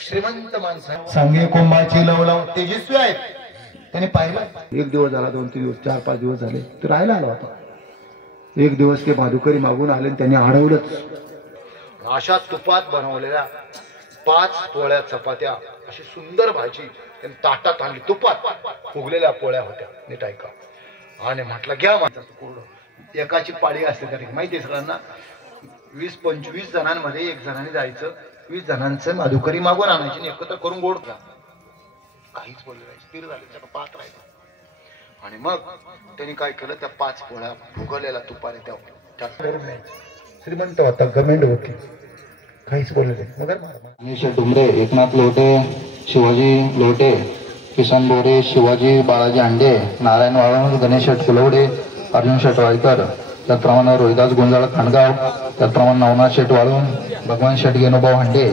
श्रीमंत माणसं सांगे कुंभाची लवलव तेजस्वी आहेत. त्याने पाहिलं एक दिवस झाला, 2-3 दिवस, 4-5 दिवस झाले तर राहायला आला होता. एक दिवस ते माधुकरी मागून आले, त्यांनी अडवलंच. अशा तुपात बनवलेल्या 5 पोळ्या चपात्या, अशी सुंदर भाजी त्यांनी ताटात आणली. तुपात फुगलेल्या पोळ्या होत्या, नीट ऐका. आणि म्हटलं घ्या माझा कोरडं. एकाची पाळी असते तरी माहिती आहे सगळ्यांना, 20-25 जणांमध्ये 1 जणांनी जायचं, 20 जणांचं माधुकरी मागून आणायची आणि एकत्र करून गोड घ्या. काहीच बोलले नाही, स्थिर झाले, त्याला पाहत राहिलं. आणि मग त्यांनी काय केलं, त्या 5 पोळ्या फुगवलेल्या तुपाने त्यात श्रीमंत होता, गमेंड होती, काहीच बोलले नाही. मगर गणेश डुमरे, एकनाथ लोटे, शिवाजी लोटे, किसन बोरे, शिवाजी बाळाजी अंडे, नारायण वाळवंत, गणेश कुलवडे, अर्जुन शेटवाळकर, त्याचप्रमाणे रोहिदास गुंजाळ खांडगाव, त्याचप्रमाणे नवनाथ शेट वाळून, भगवान शेट गेनोबाव हांडे,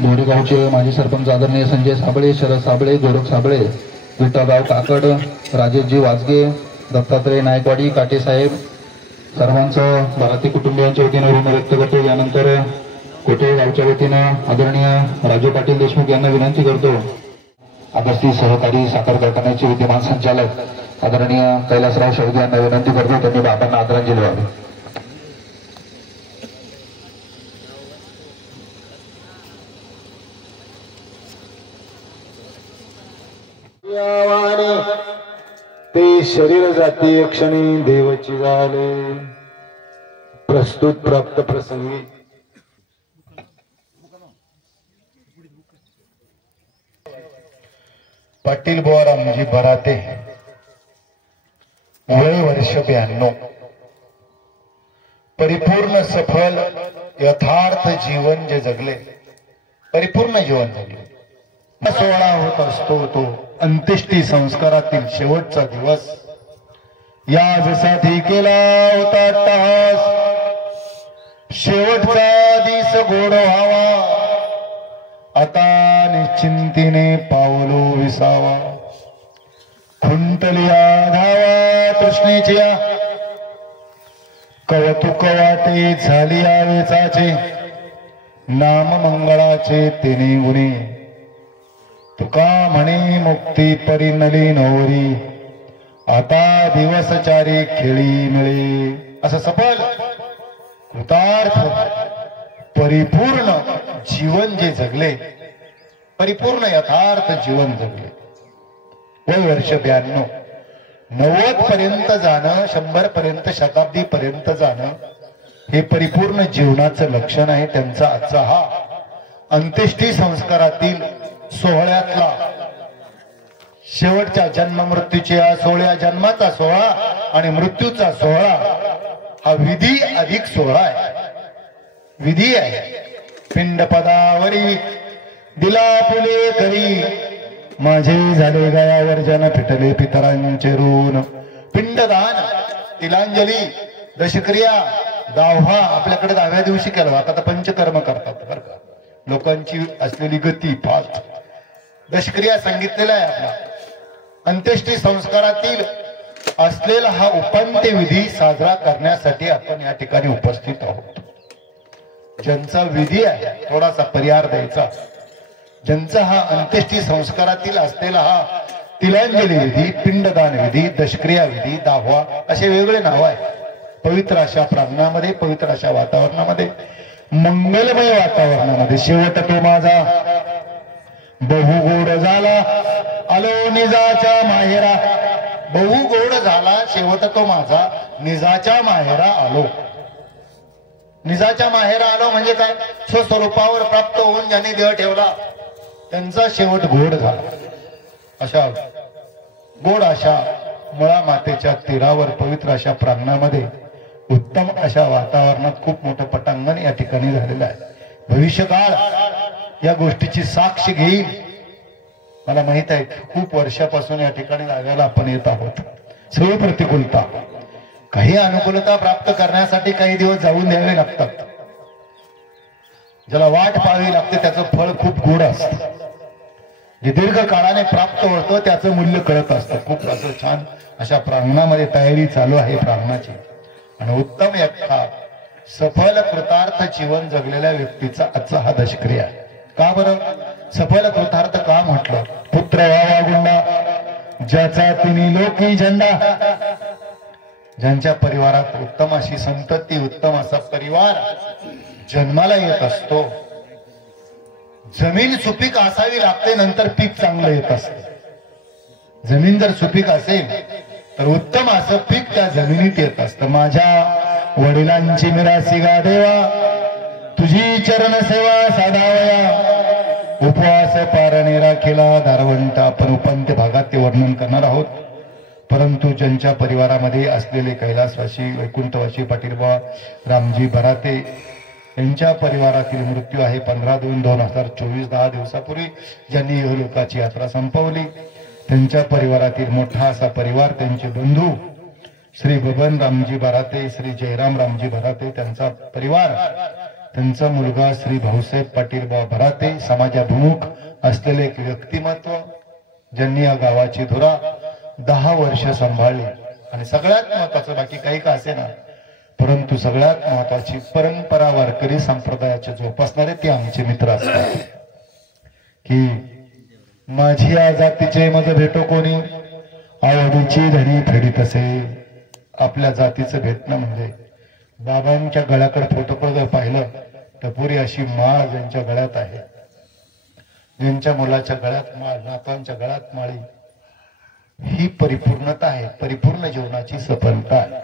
बोरेगावचे माजी सरपंच आदरणीय संजय साबळे, शरद साबळे, गोरख साबळे, विठ्ठलराव काकड, राजेशजी वाजगे, दत्तात्रय नायकवाडी, काटे साहेब, सर्वांचं भारतीय कुटुंबियांच्या वतीने ऋण व्यक्त करतो. यानंतर कोटे गावच्या वतीनं आदरणीय राजू पाटील देशमुख यांना विनंती करतो. अगस्ती सहकारी साखर कारखान्याचे विद्यमान संचालक आदरणीय कैलासराव शेळगे यांना विनंती करतो, त्यांनी बाबांना आदरांजली व्हावी. ते शरीर जाती क्षणी देवची झाले. प्रस्तुत प्राप्त प्रसंगी पाटील बुवा रामजी बराते, वय वर्ष 92, परिपूर्ण सफल यथार्थ जीवन जे जगले, परिपूर्ण जीवन जगले. 16 होत असतो तो अंत्येष्टी संस्कारातील शेवटचा दिवस. यासाठी केला होता टास, शेवटचा दिस गोड व्हावा, आता निश्चिंतीने पावलो विसावा. खुंटलिया धावा तृष्णेच्या, कौतुक वाटे झाली वेचाचे, नाम मंगळाचे तिने गुणे. तुका म्हणे मुक्ती परिणली नवरी, आता दिवसचारी खेळी मिळे. असं सफल कृतार्थ परिपूर्ण जीवन जे जगले, परिपूर्ण यथार्थ जीवन जगले. वय वर्ष 92, 90 पर्यंत जाणं, 100 पर्यंत, शताब्दी पर्यंत जाणं, हे परिपूर्ण जीवनाचं लक्षण आहे. त्यांचा आजचा हा अंत्येष्टी संस्कारातील सोहळ्यातला शेवटच्या जन्म मृत्यूच्या सोहळ्या, जन्माचा सोहळा आणि मृत्यूचा सोहळा हा विधी अधिक सोहळा आहे, विधी आहे. पिंड पदावरी दिला फुले करी, माझे झाले गयावर जन फिटले पितरांचे ऋण. पिंडदान, तिलांजली, दशक्रिया, दाव्हा आपल्याकडे 10व्या दिवशी केला, आता पंचकर्म करतात बरं का. लोकांची असलेली गती फास्ट. दशक्रिया सांगितलेला आहे आपला. अंत्येष्टी संस्कारातील असलेला हा उपांत्य विधी साजरा करण्यासाठी आपण या ठिकाणी उपस्थित आहोत. ज्यांचा विधी आहे थोडासा परिहार द्यायचा, ज्यांचा हा अंत्येष्टी संस्कारातील असलेला हा तिलांजली विधी, पिंडदान विधी, दशक्रिया विधी, दाव्हा असे वेगळे नाव आहे. पवित्र अशा प्रांगणामध्ये, पवित्र अशा वातावरणामध्ये, मंगलमय वातावरणामध्ये शेवट तो माझा बहु गोड झाला, आलो निजाच्या माहेरा. बहु गोड झाला, शेवट तो माझा निजाच्या माहेरा आलो. निजाच्या माहेरा आलो म्हणजे काय, स्वस्वरूपावर प्राप्त होऊन ज्यांनी देह ठेवला त्यांचा शेवट गोड झाला. अशा गोड अशा मुळा मातेच्या तीरावर, पवित्र अशा प्रांगणामध्ये, उत्तम अशा वातावरणात खूप मोठं पटांगण या ठिकाणी झालेलं आहे. भविष्यकाळ या गोष्टीची साक्ष घेईल. मला माहित आहे खूप वर्षापासून या ठिकाणी लागायला आपण येत आहोत. सर्व प्रतिकूलता, काही अनुकूलता प्राप्त करण्यासाठी काही दिवस जाऊन द्यावे लागतात. ज्याला वाट पाहावी लागते त्याचं फळ खूप गोड असतं. जे दीर्घ काळाने प्राप्त होतं त्याचं मूल्य कळत असतं. खूप असं छान अशा प्रांगणामध्ये तयारी चालू आहे प्रांगणाची. आणि उत्तम एका सफल कृतार्थ जीवन जगलेल्या व्यक्तीचा आजचा हा दशक्रिया आहे. का बरं? सफल कृतार्थ का म्हटलं? पुत्र व्हावा गुंडा, ज्याचा तिन्ही लोकी झंडा. ज्यांच्या परिवारात उत्तम अशी संतती, उत्तम असा परिवार जन्माला येत असतो. जमीन सुपीक असावी लागते, नंतर पीक चांगलं येत असतं. जमीन जर सुपीक असेल तर उत्तम असं पीक त्या जमिनीत येत असतं. माझ्या वडिलांची मिरासी गा देवा, तुझी चरण सेवा साधावया. उपवास पारणे राखीला दारवंट. आपण उपांत्य भागात ते वर्णन करणार आहोत. परंतु ज्यांच्या परिवारामध्ये असलेले कैलासवासी वैकुंठवासी पाटीलबा रामजी भराते यांच्या परिवारातील मृत्यू आहे 15/2/2024, 10 दिवसापूर्वी ज्यांनी इहलोकाची यात्रा संपवली. त्यांच्या परिवारातील मोठा असा परिवार, त्यांचे बंधू श्री बबन रामजी भराते, श्री जयराम रामजी भराते, त्यांचा परिवार, त्यांचा मुलगा श्री भाऊसाहेब पाटीलबा भराते, समाजाभिमुख असलेले एक व्यक्तिमत्व, ज्यांनी या गावाची धुरा 10 वर्ष सांभाळली. आणि सगळ्यात महत्वाचं, बाकी काही का असे ना, परंतु सगळ्यात महत्वाची परंपरा वारकरी संप्रदायाचे जोपासणारे ते आमचे मित्र असतात. की माझी या जातीचे मज भेटो कोणी, आवडीची धडी फेडीत असे. आपल्या जातीचं भेटणं म्हणजे बाबांच्या गळ्याकडे फोटोकडे जर पाहिलं तर पुरी अशी माळ ज्यांच्या गळ्यात आहे, ज्यांच्या मुलाच्या गळ्यात माळ, नातवांच्या गळ्यात माळी, ही परिपूर्णता आहे, परिपूर्ण जीवनाची सफलता आहे.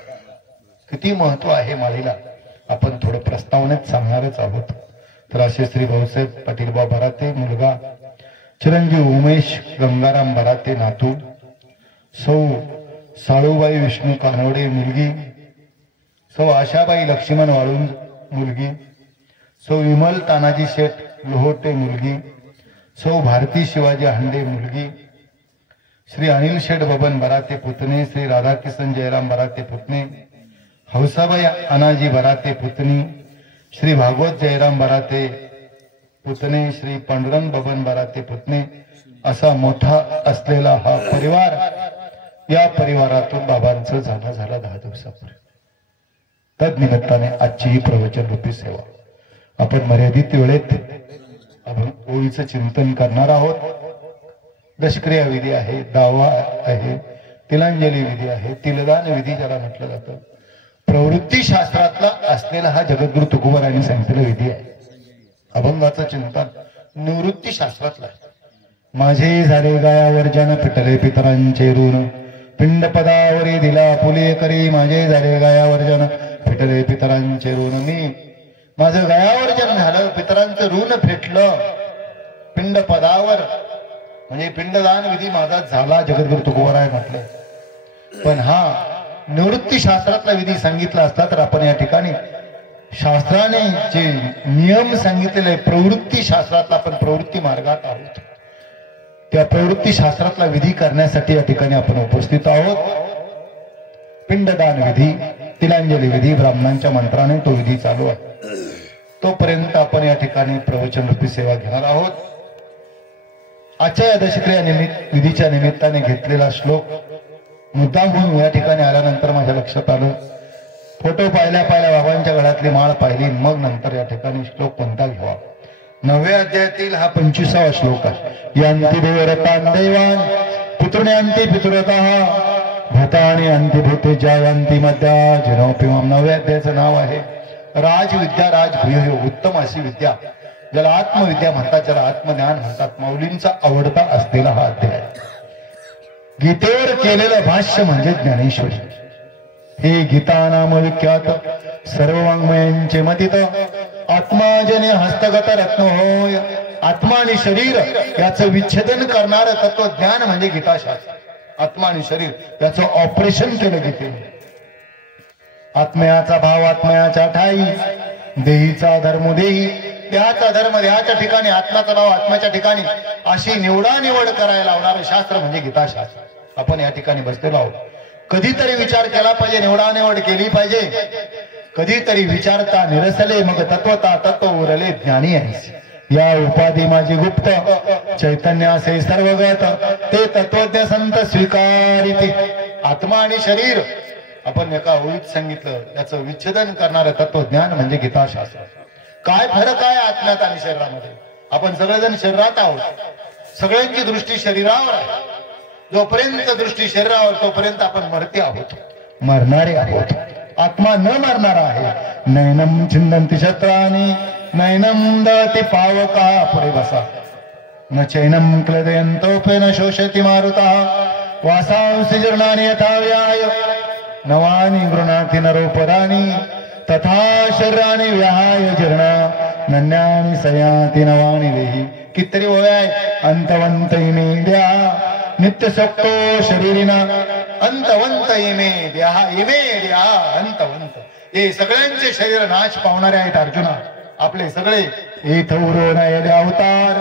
किती महत्व आहे माळीला आपण थोडं प्रस्तावनेत सांगणारच आहोत. तर असे श्री भाऊसाहेब पाटीलबा भराते, मुलगा चिरंजीव उमेश गंगाराम भराते, नातू सौ साळूबाई विष्णू कानवडे, मुलगी सौ आशाबाई लक्ष्मण वाळूंज, मुलगी सौ विमल तानाजी शेठ लोहोटे, मुलगी सौ भारती शिवाजी हांडे, मुलगी श्री अनिल शेठ बबन भराते, पुतणे श्री राधाकिशन जयराम भराते, पुतणे हौसाबाई अनाजी भराते, पुतणी श्री भागवत जयराम भराते, पुतणे श्री पांडुरंग बबन भराते, पुतणे. असा मोठा असलेला हा परिवार, या परिवारातून बाबांचं जाणं झालं 10 दिवसापूर्वी. तद्निमित्ताने आजची ही प्रवचन रूपी सेवा आपण मर्यादित वेळेत आपण ओळीचं चिंतन करणार आहोत. दशक्रिया विधी आहे, दावा आहे, तिलांजली विधी आहे, तिलदान विधी ज्याला म्हटलं जातं. प्रवृत्ती शास्त्रातला असलेला हा जगद्गुरु तुकोबारायांनी सांगितलेला विधी आहे. अभंगाचं चिंतन निवृत्ती शास्त्रातला आहे. माझे झाले गायावर जन, फिटले पितरांचे ऋण, पिंड पदावरी दिला फुले करी. माझे झाले गायावर जन, फिटले पितरांचे ऋण. मी माझं गायावर जन झालं, पितरांचं ऋण फेटलं. पिंड पदावर म्हणजे पिंडदान विधी माझा झाला, जगद्गुरु तुकोबाराय म्हटले. पण हा निवृत्ती शास्त्रातला विधी सांगितला असता तर आपण या ठिकाणी शास्त्राने जे नियम सांगितलेले प्रवृत्ती शास्त्रातला, आपण प्रवृत्ती मार्गात आहोत, त्या प्रवृत्ती शास्त्रातला विधी करण्यासाठी या ठिकाणी आपण उपस्थित आहोत. पिंडदान विधी, तिलांजली विधी, ब्राह्मणांच्या मंत्राने तो विधी चालू आहे. तोपर्यंत आपण या ठिकाणी प्रवचन रूपी सेवा घेणार आहोत. आजच्या या दशक्रिया विधीच्या निमित्ताने घेतलेला श्लोक मुद्दाम म्हणून या ठिकाणी आल्यानंतर माझ्या लक्षात आलं. फोटो पाहिल्या बाबांच्या गळ्यातली माळ पाहिली, मग नंतर या ठिकाणी श्लोक कोणता घ्यावा. 9व्या अध्यायातील हा 25वा श्लोक आहे. यांती देवरतान दैवान पितृण्यांती पितृतः भूतानि अंती भूते जयांती मध्या जिनोपिमम. 9व्या अध्यायाचं नाव आहे राजविद्या, राजभूय, उत्तम अशी विद्या, ज्याला आत्मविद्या म्हणतात, ज्याला आत्मज्ञान म्हणतात. माऊलींचा आवडता असलेला हा अध्याय. गीतेवर केलेलं भाष्य म्हणजे ज्ञानेश्वरी. हे गीता नाम विख्यात सर्व वाङ्मयांचे मतित, आत्माजने हस्तगत रत्न होय. आत्मा आणि शरीर याचं विच्छेदन करणारं तत्वज्ञान म्हणजे गीताशास्त्र. आत्मा आणि शरीर याचं ऑपरेशन केलं गीतेने. आत्मयाचा भाव आत्मयाच्या ठाई, देहीचा धर्म देही, देहाचा धर्म देहाच्या ठिकाणी, आत्माचा भाव आत्म्याच्या ठिकाणी, अशी निवडानिवड करायला लावणारं शास्त्र म्हणजे गीताशास्त्र. आपण या ठिकाणी बसलेलो आहोत. कधीतरी विचार केला पाहिजे, निवडानिवड केली पाहिजे. कधीतरी विचारता निरसले, मग तत्वता तत्व उरले ज्ञानी आहे. या उपाधी माझी गुप्त, चैतन्य असे सर्वगत, ते तत्वज्ञ संत स्वीकारिते. आत्मा आणि शरीर आपण एका ओळीत सांगितलं, याचं विच्छेदन करणारं तत्वज्ञान म्हणजे गीताशास्त्र. काय फरक आहे आत्म्यात आणि शरीरामध्ये? आपण सगळेजण शरीरात आहोत, सगळ्यांची दृष्टी शरीरावर आहे. जोपर्यंत दृष्टी शरीरावर तोपर्यंत आपण मरते आहोत, मरणारे आहोत. आत्मा न मरणारा आहे. नैनम छिंदंती शस्त्राणी नैनम दती पावका पुढे बसा. न चैनम क्लदयंतोपे न शोषति मारुता वासांसि जीर्णानि यथा व्याय नवानि गृह्णाति नरोपराणि तथा शरीराणि व्याहाय जीर्णा नन्यानि सयाति नवानि देहि. कितीतरी ओव्या आहेत. अंतवंत इमे द्या नित्यसक्तो शरीरिना अंतवंत इमे द्या इमे द्या अंतवंत. हे सगळ्यांचे शरीर नाश पावणारे आहेत अर्जुना. आपले सगळे इथं अवतार.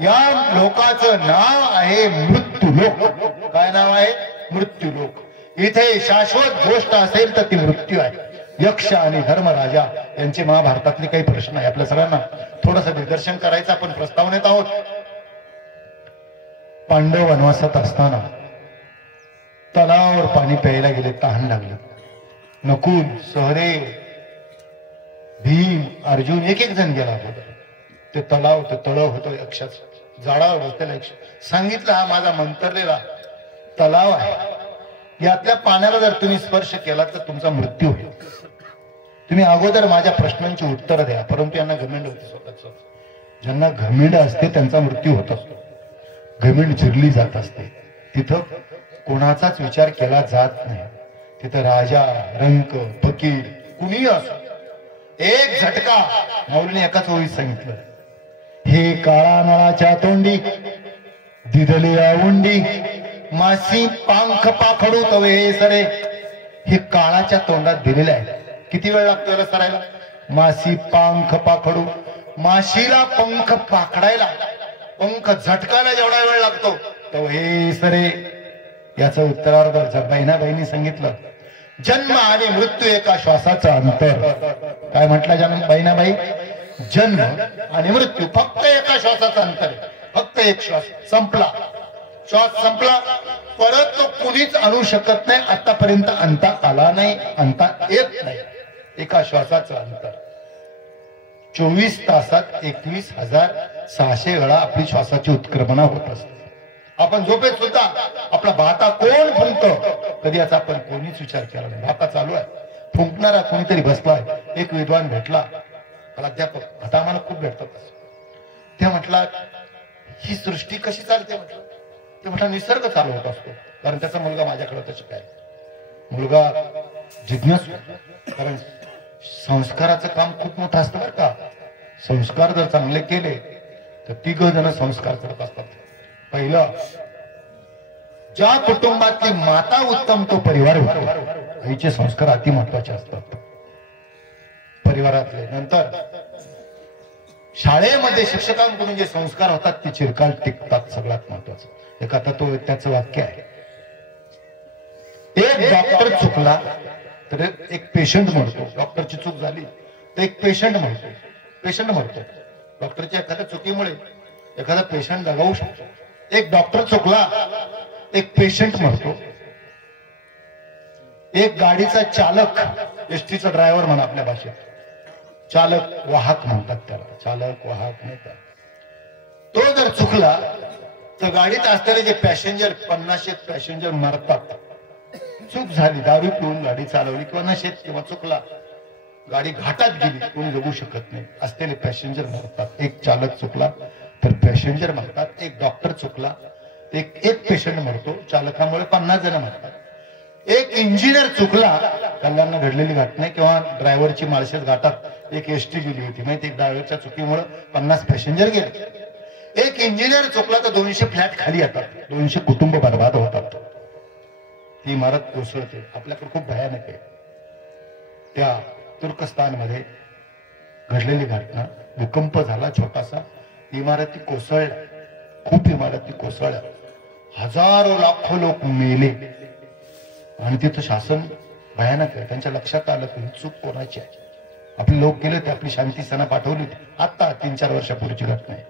या लोकाचं नाव आहे मृत्यू लोक. काय नाव आहे? मृत्यू लोक. इथे शाश्वत गोष्ट असेल तर ती मृत्यू आहे. यक्ष आणि धर्मराजा यांचे महाभारतातले काही प्रश्न आहे. आपल्या सगळ्यांना थोडंसं निदर्शन करायचं आपण प्रस्तावनेत आहोत. पांडव वनवासात असताना तलावावर पाणी प्यायला गेले, तहान लागले. नकुल, सहदेव, भीम, अर्जुन एक एक जण गेला होता. ते तलाव, ते तळव होतं यक्षाचं. जाळावर त्याला सांगितलं, हा माझा मंतरलेला तलाव आहे, यातल्या पाण्याला जर तुम्ही स्पर्श केला तर तुमचा मृत्यू होईल. तुम्ही अगोदर माझ्या प्रश्नांची उत्तरं द्या. परंतु यांना घमेंड होते स्वतःच. ज्यांना घमेंड असते त्यांचा मृत्यू होत असतो. घमेंड चिरली जात असते. तिथं कोणाचाच विचार केला जात नाही. तिथं राजा, रंक, फकीर कुणीही असो, एक झटका. माऊलीने एकाच ओळीत सांगितलं, हे काळा नळाच्या तोंडी दिदली आवुंडी मासी पांख पाखडू तवे सरे. हे काळाच्या तोंडात दिलेलं आहे. किती वेळ लागतो याला सरायला? मासी पांख पाखडू. माशीला पंख पाखडायला, पंख झटकायला जेवढा वेळ लागतो तो हे सरे. याचं उत्तरार्ध बहिणाबाईंनी सांगितलं, जन्म आणि मृत्यू एका श्वासाचं अंतर. काय म्हटलं बहिणाबाई? जन्म आणि मृत्यू फक्त एका श्वासाचं अंतर आहे. फक्त एक श्वास संपला, श्वास संपला, परत तो कुणीच आणू शकत नाही. आतापर्यंत अंता आला नाही, अंता येत नाही. एका श्वासाचं अंतर. 24 तासात 21,600 वेळा आपली श्वासाची उत्क्रमणा होत असते. आपण झोपेत सुद्धा आपला भाता कोण फुंकतो कधी याचा आपण कोणीच विचार केला नाही. भाता चालू आहे, फुंकणारा कोणीतरी बसलाय. एक विद्वान भेटला, प्राध्यापक, आता आम्हाला खूप भेटतात. त्या म्हटला, ही सृष्टी कशी चालते? म्हटलं ते म्हटला, निसर्ग चालू होत असतो. कारण त्याचा मुलगा माझ्याकडे होता शिकायला. मुलगा जिज्ञासू, कारण संस्काराचं काम खूप मोठं असतं बरं का. संस्कार जर चांगले केले तर 3 जण संस्कार करत असतात. पहिलं, ज्या कुटुंबातली माता उत्तम तो परिवार होतो. आईचे संस्कार अति महत्वाचे असतात परिवारातले. नंतर शाळेमध्ये शिक्षकांकडून जे संस्कार होतात ते चिरकाल टिकतात. सगळ्यात महत्वाचं एक आता तो त्याचं वाक्य आहे, एक डॉक्टर चुकला तर एक पेशंट मरतो. डॉक्टरची चूक झाली तर एक पेशंट मरतो. पेशंट मरतो. डॉक्टरच्या एखाद्या चुकीमुळे एखादा पेशंट जगावू शकतो. एक डॉक्टर चुकला, एक पेशंट मरतो. एक गाडीचा चालक, एसटीचा ड्रायव्हर म्हणा आपल्या भाषेत, चालक वाहक म्हणतात त्याला, चालक वाहक नाही का. तो जर चुकला तर गाडीत असलेले जे पॅसेंजर 50 पॅसेंजर मरतात. चूक झाली, दारू पिऊन गाडी चालवली किंवा नशेत किंवा चुकला, गाडी घाटात गेली, कोणी जगू शकत नाही. असलेले पॅसेंजर मरतात. एक चालक चुकला तर पॅसेंजर मरतात. एक डॉक्टर चुकला, एक पेशंट मरतो. चालकामुळे 50 जण मरतात. एक इंजिनियर चुकला, कल्याणला घडलेली घटना किंवा ड्रायव्हरची माळशेज घाटात एक एसटी गेली होती माहिती. एक ड्रायव्हरच्या चुकीमुळे 50 पॅसेंजर गेले. एक इंजिनियर चुकला तर 200 फ्लॅट खाली येतात, 200 कुटुंब बर्बाद होतात. ती इमारत कोसळते. आपल्याकडे खूप भयानक आहे. त्या तुर्कस्तानमध्ये घडलेली घटना, भूकंप झाला छोटासा, इमारती कोसळल्या, खूप इमारती कोसळल्या, हजारो लाखो लोक मेले. आणि तिथं शासन भयानक आहे. त्यांच्या लक्षात आलं की चूक कोणाची आहे. आपले लोक गेले, ते आपली शांती सेना पाठवली. आता 3-4 वर्षापूर्वीची घटना आहे,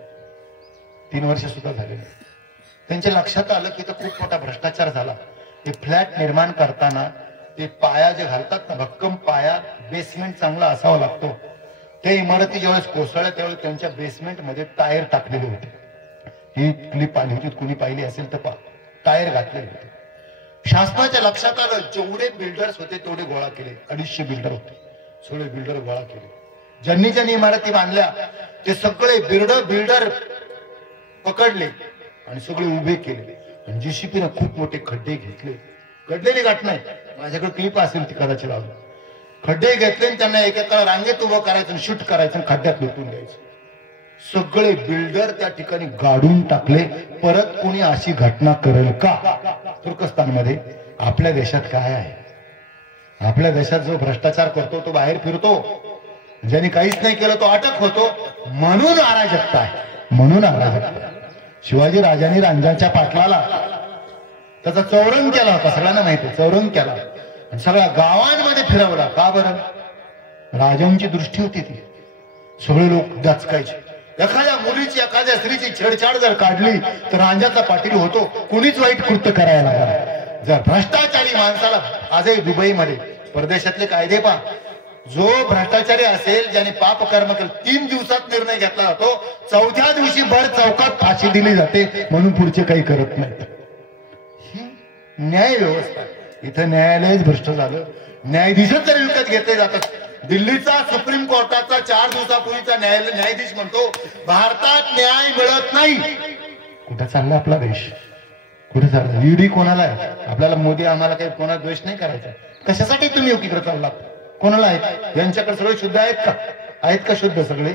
3 वर्ष सुद्धा झाले नाही. त्यांच्या लक्षात आलं की इथं खूप मोठा भ्रष्टाचार झाला. ते फ्लॅट निर्माण करताना ते पाया जे घालतात ना, भक्कम पाया, बेसमेंट चांगला असावा लागतो. त्या इमारती ज्यावेळेस कोसळल्या त्यावेळेस त्यांच्या बेसमेंटमध्ये टायर टाकलेले होते. ही क्लिप आली होती, कुणी पाहिली असेल तर पहा. टायर घातलेले होते. शासनाच्या लक्षात आलं, जेवढे बिल्डर्स होते तेवढे गोळा केले. 250 बिल्डर होते, सगळे बिल्डर गोळा केले. ज्यांनी ज्यांनी इमारती बांधल्या ते सगळे बिल्डर पकडले आणि सगळे उभे केले. आणि JCPने खूप मोठे खड्डे घेतले. घडलेली घटना आहे, माझ्याकडे क्लिप असेल ती कदाचित लावून. खड्डे घेतले आणि त्यांना एकेका रांगेत उभं करायचं, शूट करायचं आणि खड्ड्यात लुटून द्यायचं. सगळे बिल्डर त्या ठिकाणी गाडून टाकले. परत कोणी अशी घटना करेल का? तुर्कस्तानमध्ये. आपल्या देशात काय आहे? आपल्या देशात जो भ्रष्टाचार करतो तो बाहेर फिरतो, ज्यांनी काहीच नाही केलं तो अटक होतो. म्हणून अराजकता आहे, म्हणून अराजकता. शिवाजी राजांनी रांजाच्या पाटलाला त्याचा चौरंग केला होता, सगळ्यांना माहिती आहे. चौरंग केला आणि सगळ्या गावांमध्ये फिरवला. का बरं? राजांची दृष्टी होती ती. सगळे लोक दचकायचे. एखाद्या मुलीची एखाद्या स्त्रीची छेडछाड जर काढली तर रांजाचा पाटील होतो, कुणीच वाईट कृत्य करायला लागला. जर भ्रष्टाचारी माणसाला आजही दुबईमध्ये परदेशातले कायदे पहा, जो भ्रष्टाचारी असेल ज्याने पाप कर्म केलं 3 दिवसात निर्णय घेतला जातो, 4थ्या दिवशी भर चौकात फाशी दिली जाते, म्हणून पुढचे काही करत नाहीत. ही न्याय व्यवस्था. इथं न्यायालयच भ्रष्ट झालं. न्यायाधीशच जर विकत घेतले जातात. दिल्लीचा सुप्रीम कोर्टाचा 4 दिवसापूर्वीचा न्यायाधीश म्हणतो भारतात न्याय मिळत नाही. कुठे चालला आपला देश? कुठे चालला? ईडी कोणाला आहे? आपल्याला मोदी आम्हाला काही कोणा द्वेष नाही करायचा. कशासाठी तुम्ही एकीकडे चाललात? कोणाला आहेत? यांच्याकडे सगळे शुद्ध आहेत का? आहेत का शुद्ध सगळे?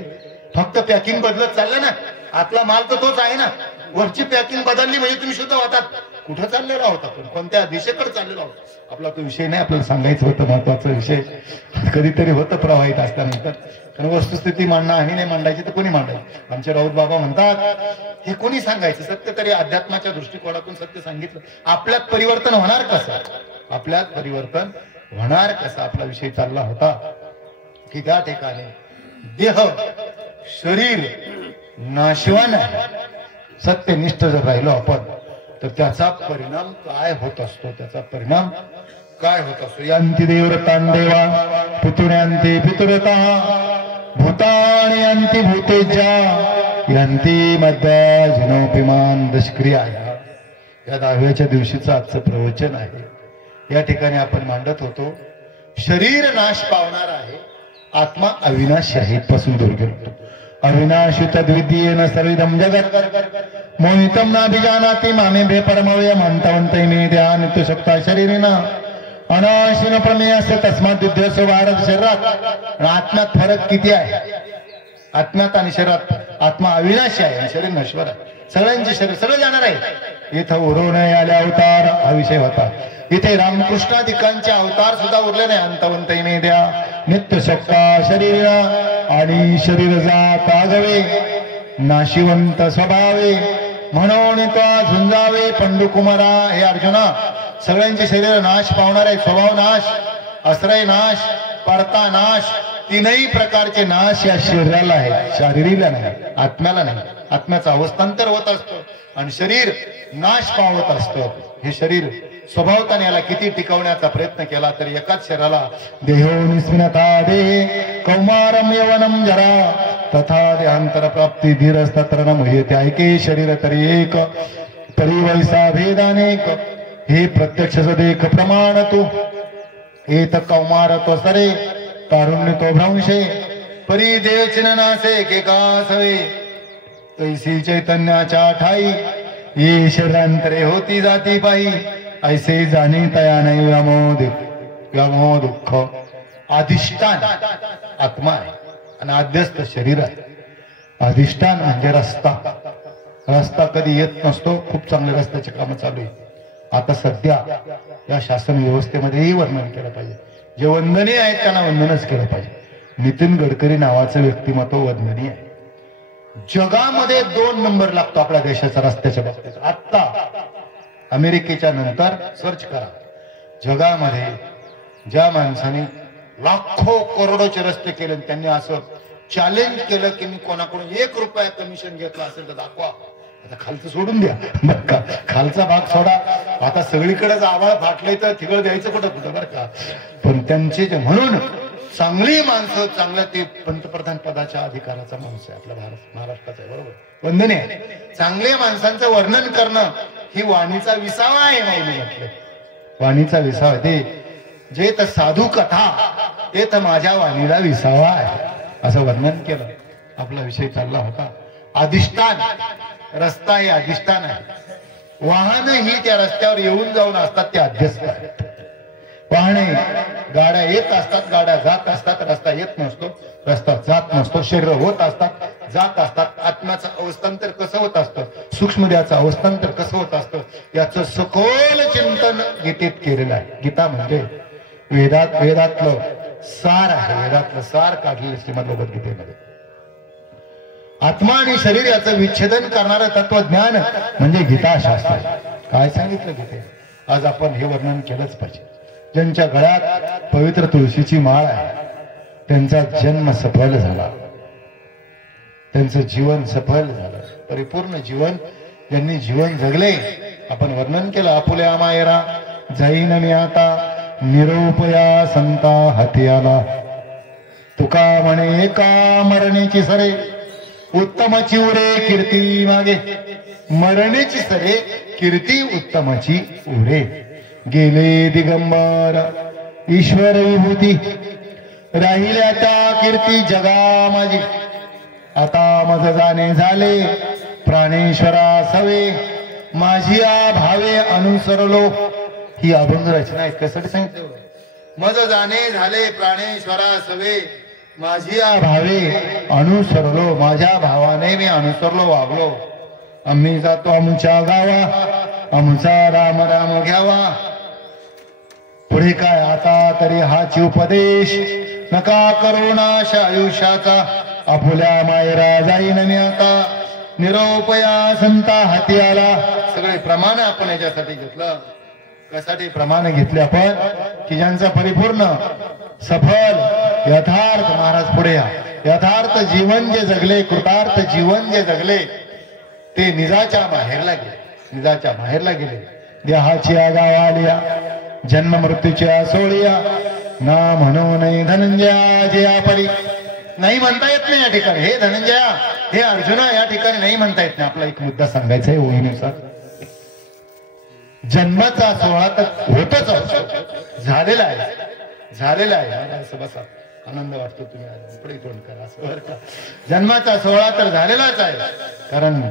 फक्त पॅकिंग बदलत चाललं ना. आतला माल तर तोच आहे ना. वरची पॅकिंग बदलली म्हणजे तुम्ही शुद्ध होतात. कुठं चाललेला होता? पण कोणत्या दिशेकडे चाललेला होता? आपला तो विषय नाही, आपल्याला सांगायचं होतं. महत्वाचा विषय कधीतरी होतं प्रवाहित असल्यानंतर. कारण वस्तुस्थिती मांडणं आम्ही नाही मांडायची तर कोणी मांडायची? आमचे राऊत बाबा म्हणतात हे कोणी सांगायचं? सत्य तरी अध्यात्माच्या दृष्टिकोनातून सत्य सांगितलं. आपल्यात परिवर्तन होणार कसं? आपल्यात परिवर्तन होणार कसं? आपला विषय चालला होता की त्या ठिकाणी देह शरीर नाशिवान आहे. सत्यनिष्ठ जर राहिलो आपण तर त्याचा परिणाम काय होत असतो? त्याचा परिणाम काय होत असतो? यांती देवरतान देवा पुतुण्यांती पितुरता भूतानि यांती भूतेजा यांती मध्या जनोपिमान दशक्रिया. या 10व्याच्या दिवशीचं आजचं प्रवचन आहे. या ठिकाणी आपण मांडत होतो शरीर नाश पावणार आहे, आत्मा अविनाश आहे. इथपासून दूर गेलो. अविनाशी तद्वितीयेन सर्विदं जगत् मोहितं नाभिजानाति मामेभ्य परमव्ययम् अंतवन्तै मे ध्यान नित्यशक्ता शरीरेन अनाशिन प्रमेयस्य तस्मात् युद्धस्य भारत शरीरात. आत्म्यात फरक किती आहे? आत्म्यात आणि शरीरात. आत्मा अविनाशी आहे आणि शरीर नश्वर आहे. सगळ्यांचे शरीर सगळं जाणार आहे. इथं उरवणे आले अवतार हा विषय होता. इथे रामकृष्णादिकांचे अवतार सुद्धा उरले नाही. अंतवंतै मे द्या नित्यशक्ता शरीर आणि शरीर जात आगवे नाशिवंत स्वभावे म्हणून तो झुंजावे पंडुकुमारा. हे अर्जुना, सगळ्यांचे शरीर नाश पावणार आहे. स्वभाव नाश, आश्रय नाश, परता नाश, 3ही प्रकारचे नाश या शरीराला आहे. शारीरिला नाही, आत्म्याला नाही. आत्म्याचं अवस्थांतर होत असतं आणि शरीर नाश पावत असतं. हे शरीर स्वभावताने याला किती टिकवण्याचा प्रयत्न केला तरी एकाच शरीराला देहो निस्मिनता दे कौमारम यवनम जरा तथा देहांतर प्राप्ती धीरस्तत्र न मुह्यते. ऐके शरीर तरी एक तरी वैसा भेदानेक. हे प्रत्यक्ष देख प्रमाण तू एत कौमार तो सरे तारुण्य तो भ्रंशे परी देव चिन्हनासे के का सवे तैसी चैतन्याच्या ठाई ये शरीरांतरे होती जाती पायी ऐसे जाणे तया नाही व्यामोह दुःख. अधिष्ठान आत्मा आहे आणि आद्यस्थ शरीर आहे. अधिष्ठान म्हणजे रस्ता. रस्ता कधी येत नसतो. खूप चांगले रस्त्याचे काम चालू आहे. आता सध्या या शासन व्यवस्थेमध्येही वर्णन केलं पाहिजे. जे वंदनीय आहेत त्यांना वंदनच केलं पाहिजे. नितीन गडकरी नावाचं व्यक्तिमत्व वंदनीय आहे. जगामध्ये 2 नंबर लागतो आपल्या देशाच्या रस्त्याच्या बाबतीत. आता अमेरिकेच्या नंतर सर्च करा. जगामध्ये ज्या माणसाने लाखो करोडोचे रस्ते केले त्यांनी असं चॅलेंज केलं की मी कोणाकडून 1 रुपया कमिशन घेतलं असेल तर दाखवा. आता खालचं सोडून द्या बर का, खालचा भाग सोडा. आता सगळीकडेच आवाळ फाटलंय तर तिकडे द्यायचं कुठं कुठं बरं का. पण त्यांचे जे म्हणून चांगली माणसं, चांगलं ते पंतप्रधान पदाच्या अधिकाराचा माणूस आहे आपला महाराष्ट्राचा आहे, बरोबर वंदनीय आहे. चांगल्या माणसांचं वर्णन करणं ही वाणीचा विसावा आहे. माऊली म्हटलं वाणीचा विसावा ते जे तर साधू कथा ते तर माझ्या वाणीला विसावा आहे असं वर्णन केलं. आपला विषय चालला होता अधिष्ठान. रस्ता हे अधिष्ठान आहे. वाहन ही त्या रस्त्यावर येऊन जाऊन असतात ते अध्यस्त आहेत. वाहने गाड्या येत असतात, गाड्या जात असतात, रस्ता येत नसतो, रस्ता जात नसतो. शरीर होत असतात, जात असतात. आत्म्याचं अवस्थांतर कसं होत असतं, सूक्ष्मदेहाचं अवस्थांतर कसं होत असतं याचं सखोल चिंतन गीतेत केलेलं आहे. गीता म्हणजे वेदातलं सार आहे. वेदातलं सार काढलेलं श्रीमद भगवद्गीतेमध्ये. आत्मा आणि शरीर याचं विच्छेदन करणारं तत्वज्ञान म्हणजे गीताशास्त्र. काय सांगितलं गीतेत आज आपण हे वर्णन केलंच पाहिजे. ज्यांच्या गळ्यात पवित्र तुळशीची माळ आहे त्यांचा जन्म सफल झाला, त्यांचं जीवन सफल झालं. परिपूर्ण जीवन ज्यांनी जीवन जगले आपण वर्णन केलं. आपुल्या मायरा जाईन मी आता निरोपया संता हाती आला. तुका म्हणे एका मरणेची सरे उत्तमाची उरे कीर्ती मागे. मरणेची सरे कीर्ती उत्तमाची उरे. गेले दिगंबर ईश्वर विभूती राहिल्या त्या कीर्ती जगा माझी. आता मज जाणे झाले प्राणेश्वरा सवे माझी भावे अनुसरलो. ही अभंग रचना आहे. कशासाठी सांगितलं? मज जाणे झाले प्राणेश्वरा सवे माझी भावे अनुसरलो. माझ्या भावाने मी अनुसरलो, वागलो. आम्ही जातो आमच्या गावा, आमचा राम राम घ्यावा. पुढे काय आता तरी हाची उपदेश नका करू नाश आयुष्याचा. आपुल्या मायरा जाईन मी आता निरोपया संता हाती आला. सगळे प्रमाण आपण याच्यासाठी घेतलं. कशासाठी प्रमाण घेतले आपण? की ज्यांचा परिपूर्ण सफल यथार्थ महाराज पुढे या यथार्थ जीवन जे जगले, कृतार्थ जीवन जे जगले ते निजाच्या माहेरला गेले. निजाच्या माहेरला गेले. देहाची आगावा आलिया जन्म मृत्यूच्या सोळिया ना म्हणू नाही धनंजया जे आपली. नाही म्हणता येत नाही या ठिकाणी. हे धनंजया, हे अर्जुना, या ठिकाणी नाही म्हणता येत नाही. आपला एक मुद्दा सांगायचा आहे ओळीनुसार. जन्माचा सोहळा तर होतच झालेला आहे, झालेला आहे. असं बसा, आनंद वाटतो. तुम्ही पुढे तोंड करा असं बरं का. जन्माचा सोहळा तर झालेलाच आहे. कारण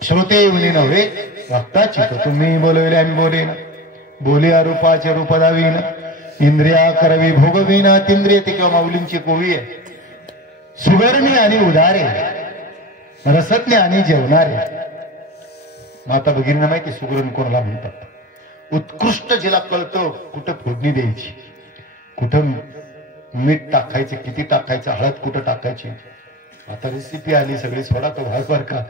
श्रोते येऊन नव्हे भक्ताची तर तुम्ही बोलविले आम्ही बोलेन. बोलिया रूपाचे रूप दावीन, इंद्रिया करवी भोगवीन. तींद्रिय ती किंवा माऊलींची कोवी आहे. सुगर्मी आणि उदारे, रसज्ञ आणि जेवणारे. माता भगिनींना माहिती सुगरण कोणाला म्हणतात. उत्कृष्ट जिला कळतं कुठं फोडणी द्यायची, कुठं मीठ टाकायचं, किती टाकायचं, हळद कुठं टाकायची. आता रेसिपी आली सगळी, सोडा तो भाग बर का.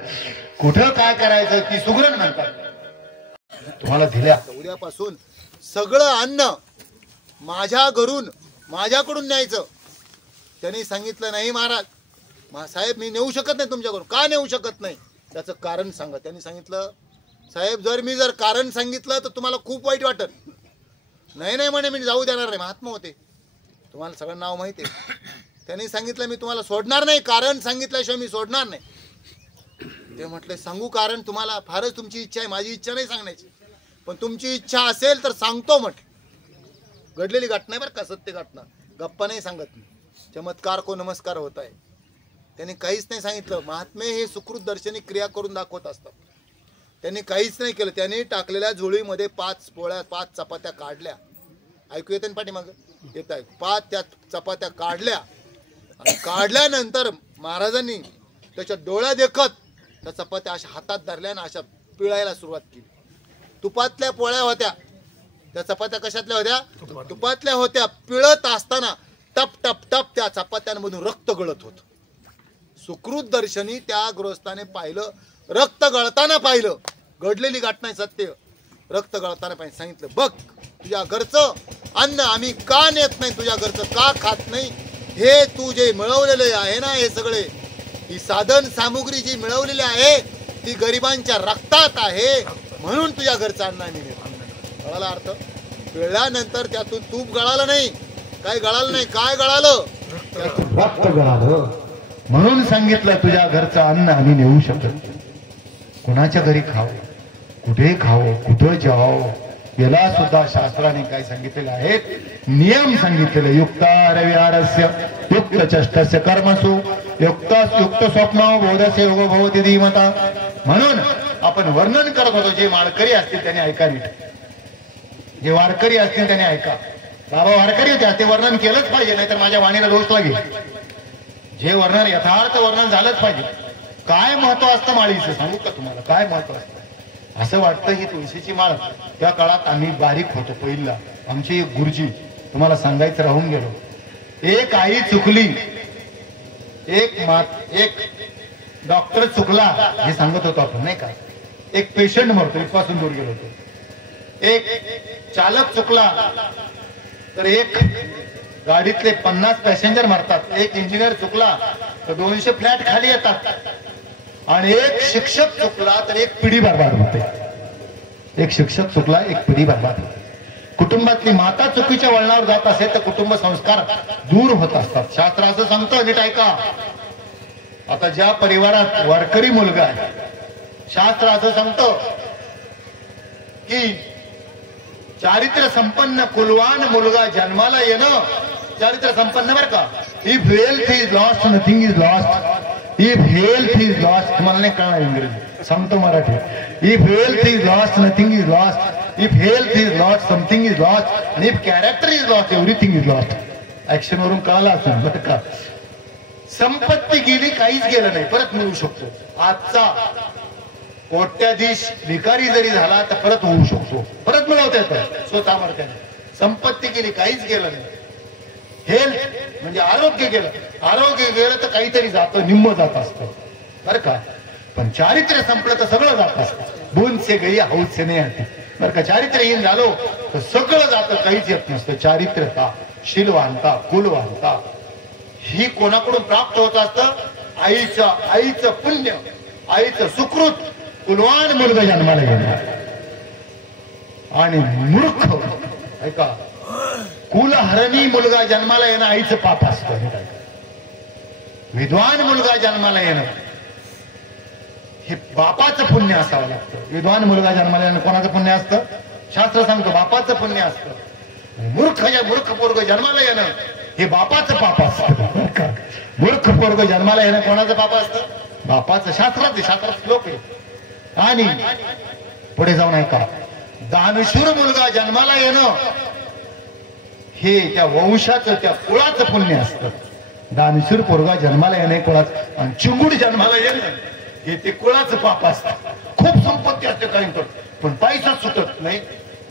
कुठं काय करायचं ती सुगरण म्हणतात. तुम्हाला दिल्या उद्यापासून सगळं अन्न माझ्या घरून माझ्याकडून न्यायचं. त्यांनी सांगितलं नाही महाराज साहेब मी नेऊ शकत नाही तुमच्याकडून. का नेऊ शकत नाही त्याचं कारण सांगा. त्यांनी सांगितलं साहेब जर मी कारण सांगितलं तर तुम्हाला खूप वाईट वाटत. नाही नाही म्हणे मी जाऊ देणार नाही. महात्मा होते, तुम्हाला सगळं नाव माहिती आहे. त्यांनी सांगितलं मी तुम्हाला सोडणार नाही, कारण सांगितल्याशिवाय मी सोडणार नाही. ते म्हटले सांगू कारण तुम्हाला? फारच तुमची इच्छा आहे, माझी इच्छा नाही सांगण्याची, पण तुमची इच्छा असेल तर सांगतो म्हटलं. घडलेली घटना बरं का, सत्य घटना, गप्पा नाही सांगत मी. चमत्कार को नमस्कार होत आहे. त्यांनी काहीच नाही सांगितलं. महात्मे हे सुकृत दर्शनी क्रिया करून दाखवत असतात. त्यांनी काहीच नाही केलं. त्यांनी टाकलेल्या झोळीमध्ये 5 पोळ्या 5 चपात्या काढल्या. ऐकू येते ना पाठीमाग? येत आहे. 5 त्या चपात्या काढल्या आणि काढल्यानंतर महाराजांनी त्याच्या डोळ्या देखत त्या चपात्या अशा हातात धरल्या आणि अशा पिळायला सुरुवात केली. तुपातल्या पोळ्या होत्या. त्या चपात्या कशातल्या होत्या? तुपातल्या होत्या. पिळत असताना टप टप टप त्या चपात्यांमधून रक्त गळत होत. सुकृत दर्शनी त्या गृहस्थाने पाहिलं, रक्त गळताना पाहिलं. घडलेली घटना आहे, सत्य. रक्त गळताना पाहिजे. सांगितलं बघ तुझ्या घरचं अन्न आम्ही का नेत नाही, तुझ्या घरचं का खात नाही, हे तू जे मिळवलेले आहे ना, हे सगळे ही साधन सामुग्री जी मिळवलेली आहे ती गरिबांच्या रक्तात आहे, म्हणून तुझ्या घरचं अन्न आम्ही नेत. कळाला अर्थ? पिळल्यानंतर त्यातून तूप गळालं नाही, काय गळालं नाही, काय गळालं? रक्त गळालं. म्हणून सांगितलं तुझ्या घरचं अन्न आम्ही नेऊ शकत, कुणाच्या घरी खाव, कुठे खाव, कुठं जाव, याला सुद्धा शास्त्राने काय सांगितलेलं आहे, नियम सांगितलेले. युक्तारविहारस्य युक्त चष्टस्य कर्मसु युक्त स्वप्न बोधस्य योग भवति धीमता. म्हणून आपण वर्णन करत होतो, जे माळकरी असतील त्याने ऐका नीट, जे वारकरी असतील त्याने ऐका. बाबा वारकरी होते, ते वर्णन केलंच पाहिजे, नाहीतर माझ्या वाणीला दोष लागेल. जे वर्णन यथार्थ वर्णन झालंच पाहिजे. काय महत्व असतं माळीचं सांगू का तुम्हाला, काय महत्व असतं? असं वाटतं ही तुळशीची माळ, त्या काळात आम्ही बारीक होतो पहिला, आमची एक गुरुजी, तुम्हाला सांगायचं राहून गेलो. एक आई चुकली, एक डॉक्टर चुकला, हे सांगत होतो आपण नाही का. एक पेशंट मरतो, इथपासून दूर गेलो होतो. एक चालक चुकला तर एक गाडीतले 50 पॅसेंजर मरतात. एक इंजिनियर चुकला तर 200 फ्लॅट खाली येतात. आणि एक शिक्षक चुकला तर एक पिढी बर्बाद होते. एक शिक्षक चुकला, एक पिढी बर्बाद होते. कुटुंबातली माता चुकीच्या वळणावर जात असेल तर कुटुंब संस्कार दूर होत असतात. शास्त्र असं सांगतं, नीट ऐका. आता ज्या परिवारात वारकरी मुलगा आहे, शास्त्र असं सांगतं की चारित्र्य संपन्न कुलवान मुलगा जन्माला येणं, चारित्र्य संपन्न बरं का. If health is lost nothing is lost. If health is lost, तुम्हाला नाही कळणार इंग्रजी, सांगतो Marathi. If health is lost nothing is lost. If health is lost something is lost. आणि if character is lost everything is lost. Action वरून कळालं असेल बरं का. संपत्ती गेली, काहीच गेलं नाही, परत मिळू शकतो. आजचा कोट्याधीश भिकारी जरी झाला तर परत होऊ शकतो, परत मिळवता येतं स्वतः मर्त्याने. संपत्ती गेली, काहीच गेलं नाही. हेल्थ म्हणजे आरोग्य गेलं, आरोग्य गेलं तर काहीतरी जातं, निम्म जात असतं बरं का. पण चारित्र्य संपलं तर सगळं जात असतं. बूंद से गई हौद से नाही आती बरं का. चारित्र्यहीन झालो तर सगळं जातं, काहीच येत नसतं. चारित्र्यता, शीलवानता, कुलवानता ही कोणाकडून प्राप्त होत असतं? आईचं पुण्य, आईचं सुकृत. कुलवान मुलगा जन्माला येणार आणि मूर्ख ऐका, कुलहरणी मुलगा जन्माला येणं आईचं पाप असतं. विद्वान मुलगा जन्माला येणं हे बापाचं पुण्य असावं लागतं. विद्वान मुलगा जन्माला येणं कोणाचं पुण्य असतं? शास्त्र सांगतो बापाचं पुण्य असतं. मूर्ख पोरग जन्माला येणं हे बापाचं पाप असतं. मूर्ख पोरग जन्माला येणं कोणाचं पाप असतं? बापाचं. शास्त्रात श्लोक आहे. आणि पुढे जाऊन ऐका, दानशूर मुलगा जन्माला येणं हे त्या वंशाचं, त्या कुळाचं पुण्य असतं. दानशूर पोरगा जन्माला येणं कुळाचं, आणि चिंगुड जन्माला येणं हे ते कुळाचं पाप असतं. खूप संपत्ती असते काही, पण पैसा सुटत नाही.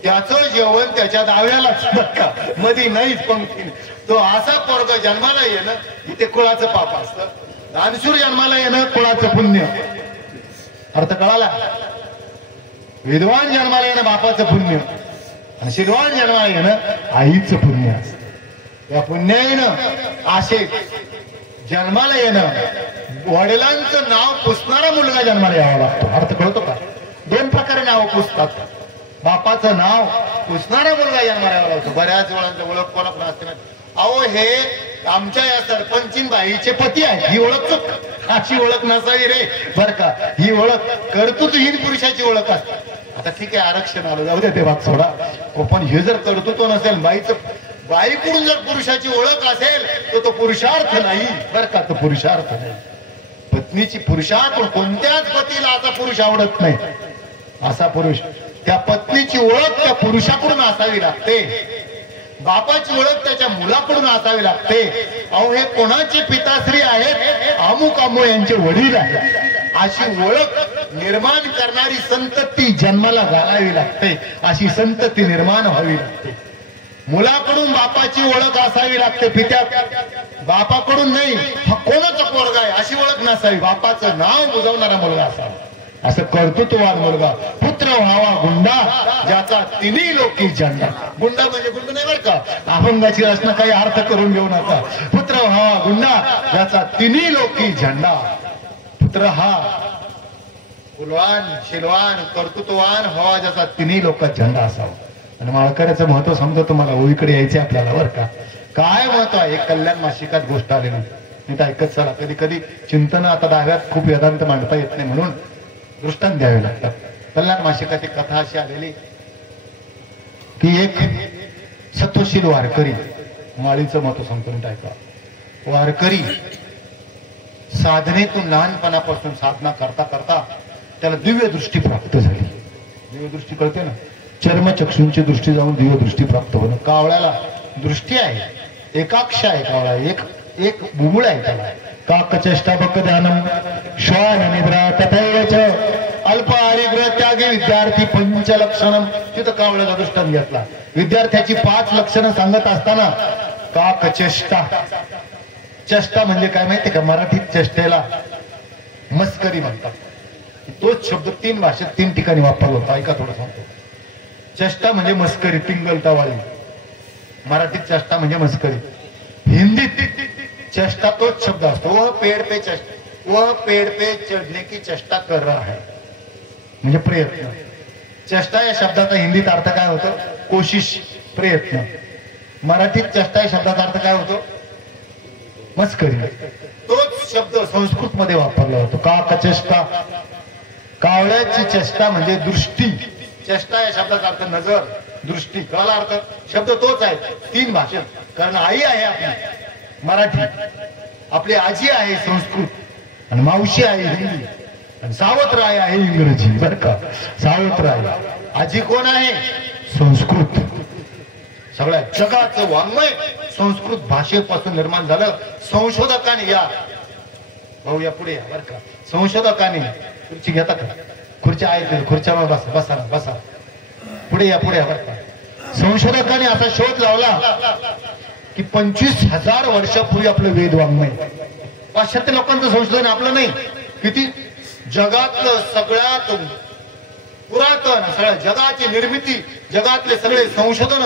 त्याचं जेवण त्याच्या दाव्यालाच का मध्ये नाहीच पंक्ती. तो असा पोरगा जन्माला येणं हे ते कुळाचं पाप असतं. दानशूर जन्माला येणं कुळाचं पुण्य. अर्थ कळाला? विद्वान जन्माला येणं बापाचं पुण्य आणि शिलवान जन्माला येणं आईचं पुण्य असतं. या पुण्याईनं असे जन्माला येणं, वडिलांचं नाव पुसणारा मुलगा जन्माला यावा लागतो. अर्थ कळतो का? दोन प्रकारे नाव पुसतात. बापाचं नाव पुसणारा मुलगा जन्माला यावा लागतो. बऱ्याच वेळांचं ओळख कोणाकडे असते ना, अहो हे आमच्या या सरपंचीन बाईचे पती आहेत, ही ओळख चुक, अशी ओळख नसावी रे बर का. ही ओळख कर्तृत्वहीन पुरुषाची ओळख असते. आता ठीक आहे, आरक्षण आलं, जाऊ दे ते भाग सोडा. पण हे जर कर्तृत्व नसेल, बाईकडून जर पुरुषाची ओळख असेल तर तो पुरुषार्थ नाही बर का. तो पुरुषार्थ नाही. पत्नीची पुरुषार्थ, कोणत्याच पतीला असा पुरुष आवडत नाही. असा पुरुष, त्या पत्नीची ओळख त्या पुरुषाकडून असावी लागते. बापाची ओळख त्याच्या मुलाकडून असावी लागते. अहो हे कोणाचे पिताश्री आहेत? अमुक अमो यांचे वडील आहेत. अशी ओळख निर्माण करणारी संतती जन्माला घालावी लागते. अशी संतती निर्माण व्हावी लागते. मुलाकडून बापाची ओळख असावी लागते. पित्या बापाकडून नाही, हा कोणाचा पोरगा आहे अशी ओळख नसावी. बापाचं नाव बुजवणारा मुलगा असावा. असं कर्तृत्ववान मुलगा. पुत्र व्हावा गुंडा ज्याचा तिन्ही लोकी झंडा. गुंडा म्हणजे गुंड नाही बरं का, अभंगाची रचना काही अर्थ करून घेऊ नका. पुत्र व्हावा गुंडा ज्याचा तिन्ही लोकी झंडा. पुत्र हा कुलवान, शीलवान, कर्तृत्ववान व्हावा ज्याचा तिन्ही लोकात झंडा असावा. आणि माळकऱ्याचं महत्व समजा तुम्हाला, ओळीकडे यायचे आपल्याला बरं का. काय महत्व आहे? कल्याण मासिकात गोष्ट आली नाही, मी तर ऐकत चला. कधी कधी चिंतन आता दहाव्यात खूप वेदांत मांडता येत नाही म्हणून दृष्टांत द्यावे लागतात. कल्याण मासिकात एक कथा अशी आलेली की एक सत्वशील वारकरी, माळीचं महत्व सांगतो ऐका. वारकरी साधनेतून लहानपणापासून साधना करता करता त्याला दिव्य दृष्टी प्राप्त झाली. दिव्य दृष्टी कळते ना, चर्मचक्षूंची दृष्टी जाऊन दिव्य दृष्टी प्राप्त होणं. कावळ्याला दृष्टी आहे, एकाक्ष आहे कावळा, एक बुबुळ आहे त्याला. काकचेष्टा बक ध्यानम श्वान निद्रा तथैवच अल्प आरिग्र त्यागे विद्यार्थी पंचलक्षणम. तिथं कावळ्याचा दृष्टांत घेतला. विद्यार्थ्याची 5 लक्षणं सांगत असताना काकचेष्टा, चेष्टा म्हणजे काय माहितीये का? मराठीत चेष्टेला मस्करी म्हणतात. तोच शब्द 3 भाषेत 3 ठिकाणी वापरला होता. ऐका थोडं सांगतो. चेष्टा म्हणजे मस्करी, टिंगल टवाळी. मराठीत चेष्टा म्हणजे मस्करी. हिंदीत चेष्टा तोच शब्द असतो. वह पेड़ पे चढ़ने की चेष्टा कर रहा है, म्हणजे प्रयत्न. चेष्टा या शब्दाचा हिंदीत अर्थ काय होतो? कोशिश, प्रयत्न. मराठीत चेष्टा या शब्दाचा अर्थ काय होतो? मस्करी. तोच शब्द संस्कृत मध्ये वापरला होतो. काकचेष्टा, कावळ्याची चेष्टा म्हणजे दृष्टी. चेष्टा या शब्दाचा अर्थ नजर, दृष्टी. कळला अर्थ? शब्द तोच आहे 3 भाषेत. कारण आई आहे आपली मराठी, आपली आजी आहे संस्कृत, आणि मावशी आहे हिंदी, आणि सावत्र आहे इंग्रजी. बर का, सावत्र आहे. आजी कोण आहे? संस्कृत. सगळ्या जगाचं वाङ्मय संस्कृत भाषेपासून निर्माण झालं. संशोधकांनी या भाऊ या पुढे या बर का. संशोधकांनी खुर्ची घेता का? खुर्च्या आहेत, खुर्च्यावर बसा बसा बसा. पुढे या बर का. संशोधकांनी असा शोध लावला की 25,000 वर्षापूर्वी आपलं वेद वाङ्मय. पाश्चात्य लोकांचं संशोधन आपलं नाही. किती? जगातलं सगळ्यात पुरातन, सगळ्या जगाची निर्मिती, जगातले सगळे संशोधन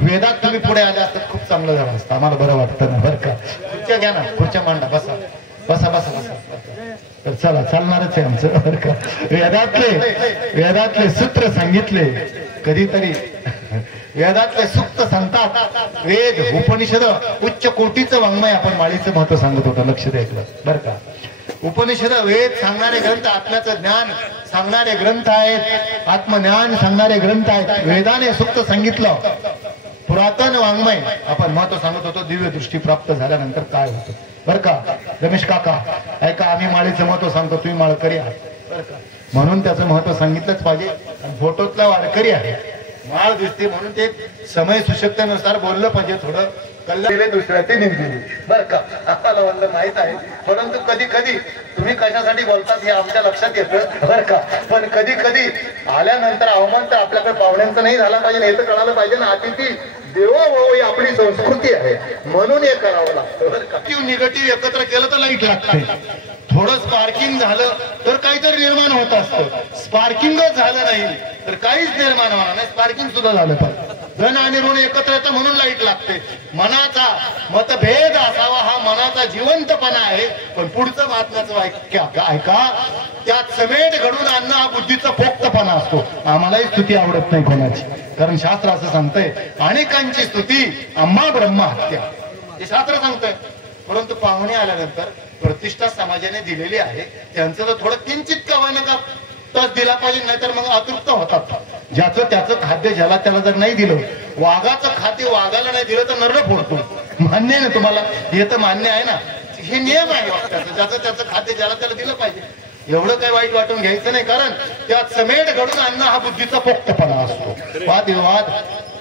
वेदात तुम्ही पुढे आले असतात खूप चांगलं झालं असतं. आम्हाला बरं वाटतं ना बर का. खुर्च्या घ्या ना, खुर्च्या मांडा, बसा बसा बसा बसा. तर चला, चालणारच आहे आमचं बर का. वेदातले सूत्र सांगितले. कधीतरी वेदातले सूक्त सांगतात. वेद, उपनिषद उच्च कोटीचं वाङ्मय. आपण माळीचं महत्व सांगत होता, लक्ष द्यायचं बर का. उपनिषद वेद सांगणारे ग्रंथ, आत्म्याचं ज्ञान सांगणारे ग्रंथ आहेत, आत्मज्ञान सांगणारे ग्रंथ आहेत. वेदाने सूक्त सांगितलं. पुरातन वाङ्मय आपण महत्व सांगत होतो. दिव्य दृष्टी प्राप्त झाल्यानंतर काय होतं बर का. रमेश काका ऐका, आम्ही माळीचं महत्व सांगतो, तुम्ही माळकरी आहात बर का, म्हणून त्याचं महत्व सांगितलंच पाहिजे. फोटोतला वारकरी आहे, माळ दिसते म्हणून ते समय सुशक्तेनुसार बोललं पाहिजे. थोडं कल्ला दुसऱ्या ते निघाले बर का. आम्हाला म्हणलं माहित आहे, परंतु कधी कधी तुम्ही कशासाठी बोलतात हे आमच्या लक्षात येतं बर का. पण कधी कधी आल्यानंतर अवमान तर आपल्याकडे पाहुण्यांचं नाही झाला पाहिजे, हे तर कळालं पाहिजे ना. अतिथी देवो भव ही आपली संस्कृती आहे, म्हणून हे करावं लागतं बर का. निगेटिव्ह एकत्र केलं तर लाईट लागते. थोडं स्पार्किंग झालं तर काहीतरी निर्माण होत असतं. स्पार्किंगच झालं नाही तर काहीच निर्माण होणार नाही. स्पार्किंग सुद्धा झालं पाहिजे. धन आणि ऋण एकत्र येतं म्हणून लाईट लागते. मनाचा मतभेद असावा हा मनाचा जिवंतपणा आहे. पण पुढचं महात्म्याचं वाक्य ऐका, त्यात समेट घडून आणणं हा बुद्धीचा पोक्तपणा असतो. आम्हालाही स्तुती आवडत नाही कोणाची, कारण शास्त्र असं सांगतंय अनेकांची स्तुती आम्हा ब्रह्म हत्या, हे शास्त्र सांगतंय. परंतु पाहुणे आल्यानंतर प्रतिष्ठा समाजाने दिलेली आहे, त्यांचं तर थोडं किंचित कवानं का तस दिला पाहिजे, नाहीतर मग अतृप्त होतात. ज्याचं त्याचं खाद्य ज्याला त्याला जर नाही दिलं, वाघाचं खाद्य वाघाला नाही दिलं तर नरड फोडतो. मान्य आहे ना तुम्हाला? हे तर मान्य आहे ना, हे नियम आहे वाक्याचं. ज्याचं त्याचं खाद्य ज्याला त्याला दिलं पाहिजे. एवढं काही वाईट वाटून घ्यायचं नाही, कारण त्यात समेट घडून आणणं हा बुद्धीचा पोक्तपणा असतो.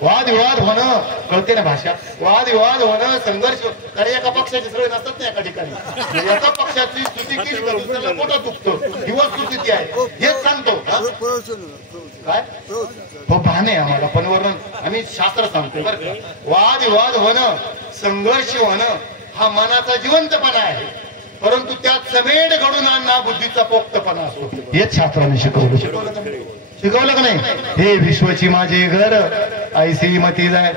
वादविवाद होणं, कळते ना भाषा, वादविवाद होणं, संघर्ष. कारण एका पक्षाची सगळे नसतात ना एका ठिकाणी. एका पक्षाची स्तुती केली तर दुसऱ्याला पोटात दुखतं, ही वस्तुस्थिती आहे. हेच सांगतो काय हो भाने आम्हाला, पण वरून आम्ही शास्त्र सांगतो बरं का. वादविवाद होणं, संघर्ष होणं हा मनाचा जिवंतपणा आहे, परंतु त्यात समेट घडून आणणं बुद्धीचा पोक्तपणा असतो. हेच शास्त्राने शिकवलं का नाही? हे विश्वची माझे घर ऐसी मती जाय.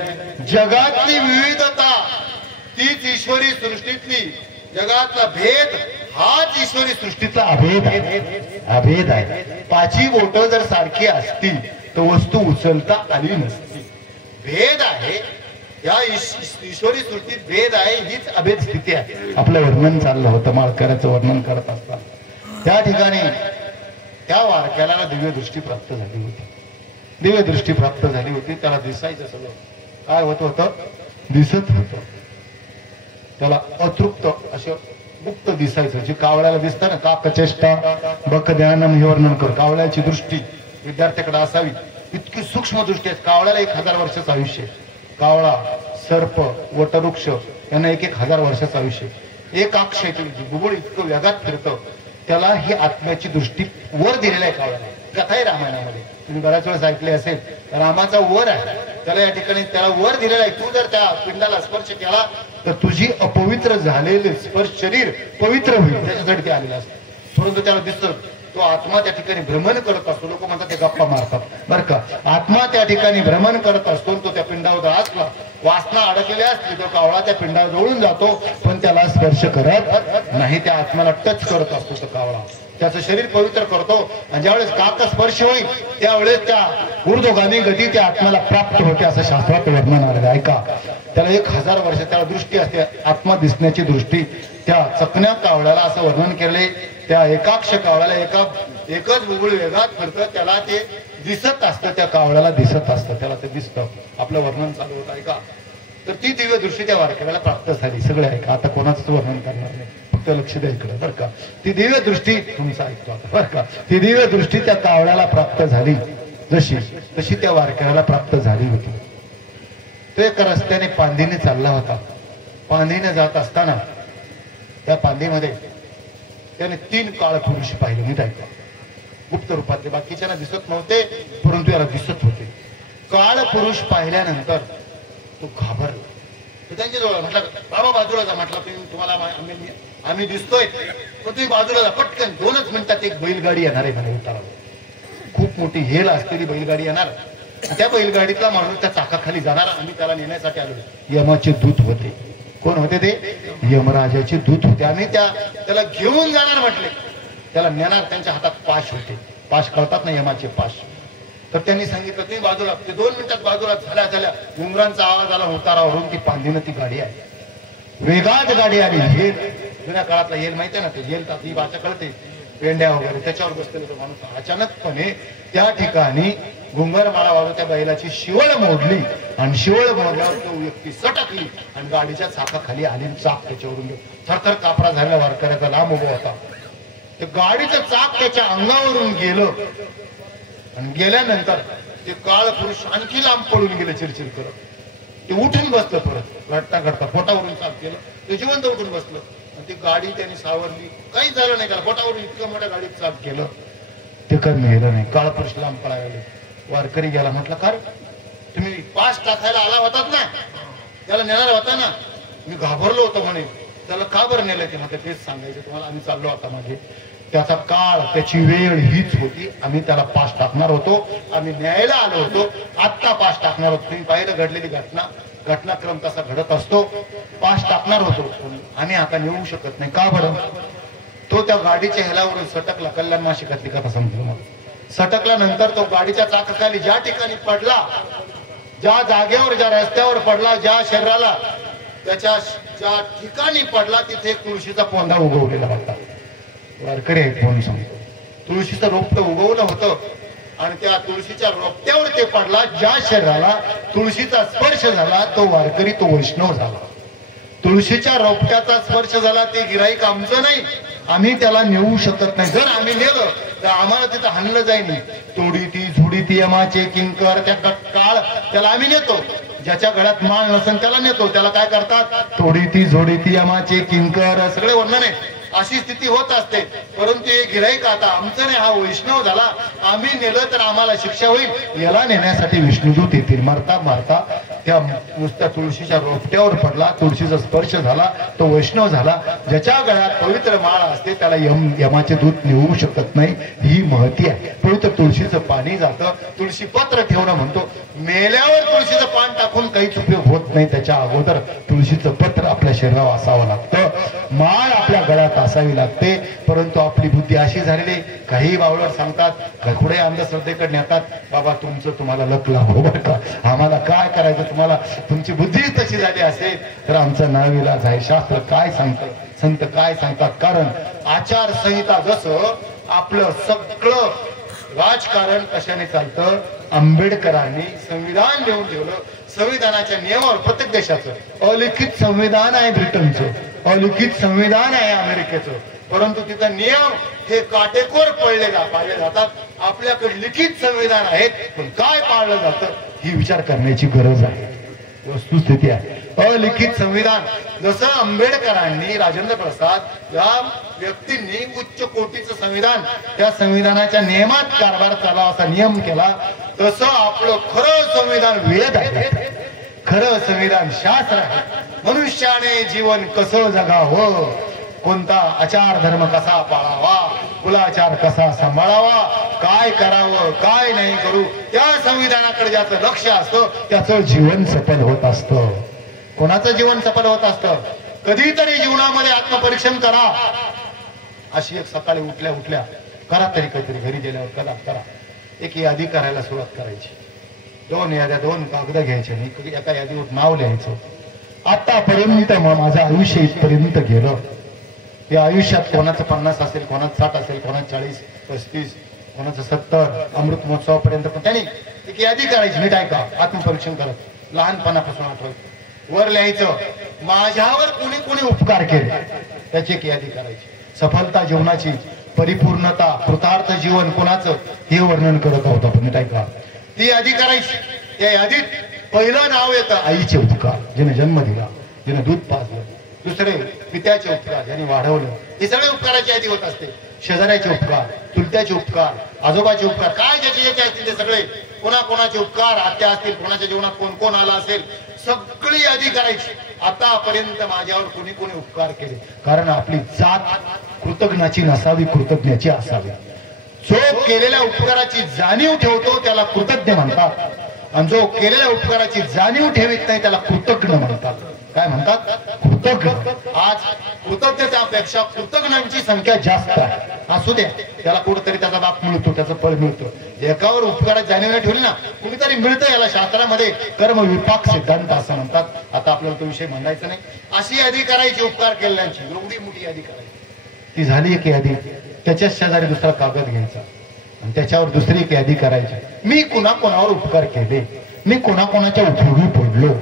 जगातली विविधता तीच ईश्वरी सृष्टीतली, जगातला भेद हाच ईश्वरी सृष्टीतला अभेद आहे. 5 बोट जर सारखी असतील तर वस्तू उचलता आली नसती. भेद आहे या ईश्वरी सृष्टीत भेद आहे, हीच अभेद स्थिती आहे. आपलं वर्णन चाललं होतं, माळकऱ्याचं वर्णन करत असताना त्या ठिकाणी त्या वारकऱ्याला दिव्य दृष्टी प्राप्त झाली होती. दिव्य दृष्टी प्राप्त झाली होती. त्याला दिसायचं सगळं. काय होत होतं? दिसत होतं. त्याला अतृप्त असं मुक्त दिसायचं. जे कावळ्याला दिसतं ना, का कचेष्टा बक ध्यानम हे वर्णन कर. कावळ्याची दृष्टी विद्यार्थ्याकडे असावी, इतकी सूक्ष्म दृष्टी आहे. कावळ्याला 1000 वर्षाचं आयुष्य. कावळा, सर्प, वटवृक्ष यांना 1000 वर्षाचं आयुष्य. एक अक्ष आहे, गुबुळ इतकं वेगात फिरतं. त्याला ही आत्म्याची दृष्टी वर दिलेला आहे कावळ्याला. कथा आहे रामायणामध्ये, तुम्ही बऱ्याच वेळेस ऐकले असेल. रामाचा वर आहे, त्याला या ठिकाणी त्याला वर दिलेला आहे. तू जर त्या पिंडाला स्पर्श केला तर तुझी अपवित्र झालेले स्पर्श शरीर पवित्र होईल, त्याच्यासाठी ते आलेलं असतं. परंतु त्याला दिसतं तो आत्मा त्या ठिकाणी भ्रमण करत असतो. लोक म्हणतात ते गप्पा मारतात बरं का. आत्मा त्या ठिकाणी भ्रमण करत असतो. तो त्या पिंडावर असला, वासना अडकलेली असली, तो कावळा त्या पिंडावर जवळून जातो, पण त्याला स्पर्श करत नाही. त्या आत्म्याला टच करत असतो तो कावळा, त्याचं शरीर पवित्र करतो. आणि ज्यावेळेस काक स्पर्श होईल त्यावेळेस त्या ऊर्ध्वगामी गती त्या आत्म्याला प्राप्त होते, असं शास्त्रात वर्णन आलेलं आहे. ऐका, त्याला 1000 वर्ष त्याला दृष्टी असते, आत्मा दिसण्याची दृष्टी. त्या चकण्या कावळ्याला असं वर्णन केले. त्या एकाक्ष कावळ्याला एकच बुबुळ वेगात फिरतं, त्याला ते दिसत असतं. त्या कावळ्याला दिसत असतं, त्याला ते दिसतं. आपलं वर्णन चालू होतं. ऐका, तर ती दिव्य दृष्टी त्या वारकऱ्याला प्राप्त झाली. सगळे ऐका, आता कोणाचंच वर्णन करणार नाही, फक्त लक्ष द्या इकडे बरं का. ती दिव्य दृष्टी तुमचं ऐकतो आता बरं का. ती दिव्य दृष्टी त्या कावळ्याला प्राप्त झाली, तशी त्या वारकऱ्याला प्राप्त झाली होती. तो एका रस्त्याने पांदीने चालला होता. पांदीने जात असताना त्या पांदीमध्ये त्याने 3 काळ पुरुष पाहिले. मी ऐकतो, गुप्त रूपातले, बाकीच्यांना दिसत नव्हते, परंतु याला दिसत होते. काळ पुरुष पाहिल्यानंतर तो घाबरला. तो त्यांच्याजवळ म्हटलं, बाबा बाजूला जा. म्हटलं, तुम्हाला आम्ही दिसतोय, पण तुम्ही बाजूला जा पटकन. 2च मिनिटात एक बैलगाडी येणार आहे म्हणे उतारावर. खूप मोठी हेल असलेली बैलगाडी येणार. त्या बैलगाडीतला माणूस त्या चाकाखाली जाणार. आम्ही त्याला नेण्यासाठी आलो. यमाचे दूत होते. कोण होते ते? यमराजाचे दूत होते. आम्ही त्याला घेऊन जाणार म्हटले, त्याला नेणार. त्यांच्या हातात पाश होते. पाश कळतात ना, यमाचे पाश. तर त्यांनी सांगितलं तुम्ही बाजूला. ते 2 मिनिटात बाजूला झाल्या घुंगरांचा आवाज आला उतारावरून. ती पांदीनं ती गाडी आहे, वेगात गाडी आली. हेल, जुन्या काळातला हेल माहिती आहे ना, ते हेल ही भाषा कळते, पेंड्या वगैरे त्याच्यावर बसलेला तो माणूस. अचानकपणे त्या ठिकाणी घुंगर माळा वाजवून त्या बैलाची शिवळ मोडली. आणि शिवळ मोडल्यावर तो व्यक्ती सटकली आणि गाडीच्या चाकाखाली आली. चाक त्याच्यावरून थरथर कापरा झालेला वारकऱ्याचा लांब उभा होता. ते गाडीचं चाक त्याच्या अंगावरून गेलं आणि गेल्यानंतर ते काळ पुरुष आणखी लांब पळून गेले चिरचिर करत. ते उठून बसलं, परत रडता घडता पोटावरून चाक केलं. ते जिवंत उठून बसलं आणि ती गाडी त्यांनी सावरली. काहीच झालं नाही त्याला. पोटावरून इतकं मोठ्या गाडीत चाक केलं, ते कमी गेलं नाही. काळ पुरुष लांब पळायला. वारकरी गेला, म्हटलं, का तुम्ही पाश टाकायला आला होतात ना, त्याला नेणार होता ना. मी घाबरलो होतो म्हणे. त्याला का बरं नेलं ते? म्हटलं तेच सांगायचं तुम्हाला. आम्ही चाललो होता मागे. त्याचा काळ, त्याची वेळ हीच होती. आम्ही त्याला पाश टाकणार होतो, आम्ही न्यायला आलो होतो, आत्ता पाश टाकणार होतो. तुम्ही पाहिलं घडलेली घटनाक्रम कसा घडत असतो. पाश टाकणार होतो, आम्ही आता नेऊ शकत नाही. का बरं? तो त्या गाडीच्या हेलावरून सटकला. कल्याण मासिकातली कथा समजू मग. सटकल्यानंतर तो गाडीच्या चाकाखाली ज्या ठिकाणी पडला, ज्या जागेवर, ज्या रस्त्यावर पडला, ज्या शरीराला त्याच्या ज्या ठिकाणी पडला, तिथे एक तुळशीचा पोंदा उगवलेला होता. वारकरी आहेत म्हणून सांगतो, तुळशीचं रोपटं उगवलं होतं आणि त्या तुळशीच्या रोपट्यावर ते पडला. ज्या शरीराला तुळशीचा स्पर्श झाला तो वारकरी, तो वैष्णव झाला. तुळशीच्या रोपट्याचा स्पर्श झाला, ते गिराईक आमचं नाही, आम्ही त्याला नेऊ शकत नाही. जर आम्ही नेलं तर आम्हाला तिथं हाणलं जाईल. तोडी ती झुडी ती यमाचे किंकर. त्या काळ त्याला आम्ही नेतो. ज्याच्या गळ्यात माळ नसेल त्याला नेतो. त्याला काय करतात? तोडी ती झोडी ती यमाचे किंकर, सगळे वर्णन आहे. अशी स्थिती होत असते. परंतु हे गिराईक आता आमचं नाही, हा वैष्णव झाला, आम्ही नेलं तर आम्हाला शिक्षा होईल. याला नेण्यासाठी विष्णुदूत येतील. मारता मारता त्या नुसत्या तुळशीच्या रोपट्यावर पडला. तुळशीचा स्पर्श झाला, तो वैष्णव झाला. ज्याच्या गळ्यात पवित्र माळ असते त्याला यमाचे दूत नेऊ शकत नाही. ही महती आहे. पवित्र तुळशीचं पाणी जातं. तुळशी पत्र ठेवणं म्हणतो. मेल्यावर तुळशीचं पान टाकून काहीच उपयोग होत नाही. त्याच्या अगोदर तुळशीचं पत्र आपल्या शरीरावर असावं लागतं. माळ आपल्या गळ्यात असावी लागते. परंतु आपली बुद्धी अशी झालेली, काही बावळट सांगतात, कुठे अंधश्रद्धेकडे नेतात. बाबा तुमचं तुम्हाला लक लाभो बरं का, आम्हाला काय करायचं तुम्हाला तुमची बुद्धी तशी झाली असेल तर आमचं नाविलाज आहे. शास्त्र काय सांगतं, संत काय सांगतात. कारण आचारसंहिता जसं आपलं सगळं राजकारण कशाने चालतं, आंबेडकरांनी संविधान लिहून ठेवलं. संविधानाच्या नियमावर प्रत्येक देशाचं अलिखित संविधान आहे, ब्रिटनचं अलिखित संविधान आहे अमेरिकेचं, परंतु तिथं नियम हे काटेकोर पाळले जातात. आपल्याकडे लिखित संविधान आहेत पण काय पाळलं जातं ही विचार करण्याची गरज आहे. वस्तुस्थिती आहे अलिखित संविधान. जसं आंबेडकरांनी, राजेंद्र प्रसाद या व्यक्तींनी उच्च कोटीचं संविधान, त्या संविधानाच्या नियमात कारभार चालावा असा नियम केला, तसं आपलं खरं संविधान वेद आहे, खरं संविधान शास्त्र आहे. मनुष्याने जीवन कसं जगावं, कोणता आचार धर्म कसा पाळावा, कुलाचार कसा सांभाळावा, काय करावं काय नाही करू, त्या संविधानाकडे ज्याचं लक्ष असतं त्याचं जीवन सफल होत असतं. कोणाचं जीवन सफल होत असतं. कधीतरी जीवनामध्ये आत्मपरीक्षण करा. अशी एक सकाळी उठल्या करा तरी काहीतरी, घरी गेल्यावर करा एक यादी करायला सुरुवात करायची. 2 याद्या 2 कागद घ्यायचे आणि एका यादीवर नाव लिहायचं. आतापर्यंत माझं आयुष्य इथपर्यंत गेलं. या आयुष्यात कोणाचं 50 असेल, कोणाचं 60 असेल, कोणाचं 40, 35, कोणाचं 70, अमृत महोत्सवापर्यंत. पण त्यांनी एक यादी करायची. नीट ऐका, आत्मपरीक्षण करत लहानपणापासून आठवायचं. वर लिहायचं माझ्यावर कोणी कोणी उपकार केले, त्याची एक यादी करायची. सफलता जीवनाची, परिपूर्णता, कृतार्थ जीवन कोणाचं हे वर्णन करत आहोत आपण. नीट ऐका, ती यादी करायची. त्या यादीत पहिलं नाव येतं आईचे उपकार, जिने जन्म दिला, जिने दूध पाजलं. दुसरे पित्याचे उपकार, ज्यांनी वाढवलं. हे सगळे उपकाराची यादी होत असते. शेजाऱ्याचे उपकार, चुलत्याचे उपकार, आजोबाचे उपकार, काय ज्याचे ज्याचे असतील ते सगळे, कोणाकोणाचे उपकार, आत्या असतील, कोणाच्या जीवनात कोण कोण आला असेल, सगळी यादी करायची. आतापर्यंत माझ्यावर कोणी कोणी उपकार केले. कारण आपली जात कृतज्ञाची नसावी, कृतज्ञाची असावी. जो केलेल्या उपकाराची जाणीव ठेवतो त्याला कृतज्ञ म्हणतात, आणि जो केलेल्या उपकाराची जाणीव ठेवीत नाही त्याला कृतज्ञ म्हणतात. काय म्हणतात? कृतज्ञ. आज कृतज्ञतेपेक्षा कृतज्ञांची संख्या जास्त आहे. असू द्या, त्याला कुठेतरी त्याचा बाप मिळतो, त्याचं फळ मिळतं. एकावर उपकारात जाणीव नाही ठेवली ना, कुठेतरी मिळतं. याला शास्त्रामध्ये कर्म विपाक सिद्धांत असं म्हणतात. आता आपल्याला तो विषय म्हणायचा नाही. अशी यादी करायची उपकार केलेल्यांची, एवढी मोठी यादी करायची. ती झाली एक यादी. त्याच्या शेजारी दुसरा कागद घ्यायचा आणि त्याच्यावर दुसरी एक यादी करायची. मी कोणाकोणावर उपकार केले, मी कोणाकोणाच्या उपयोगी पडलो.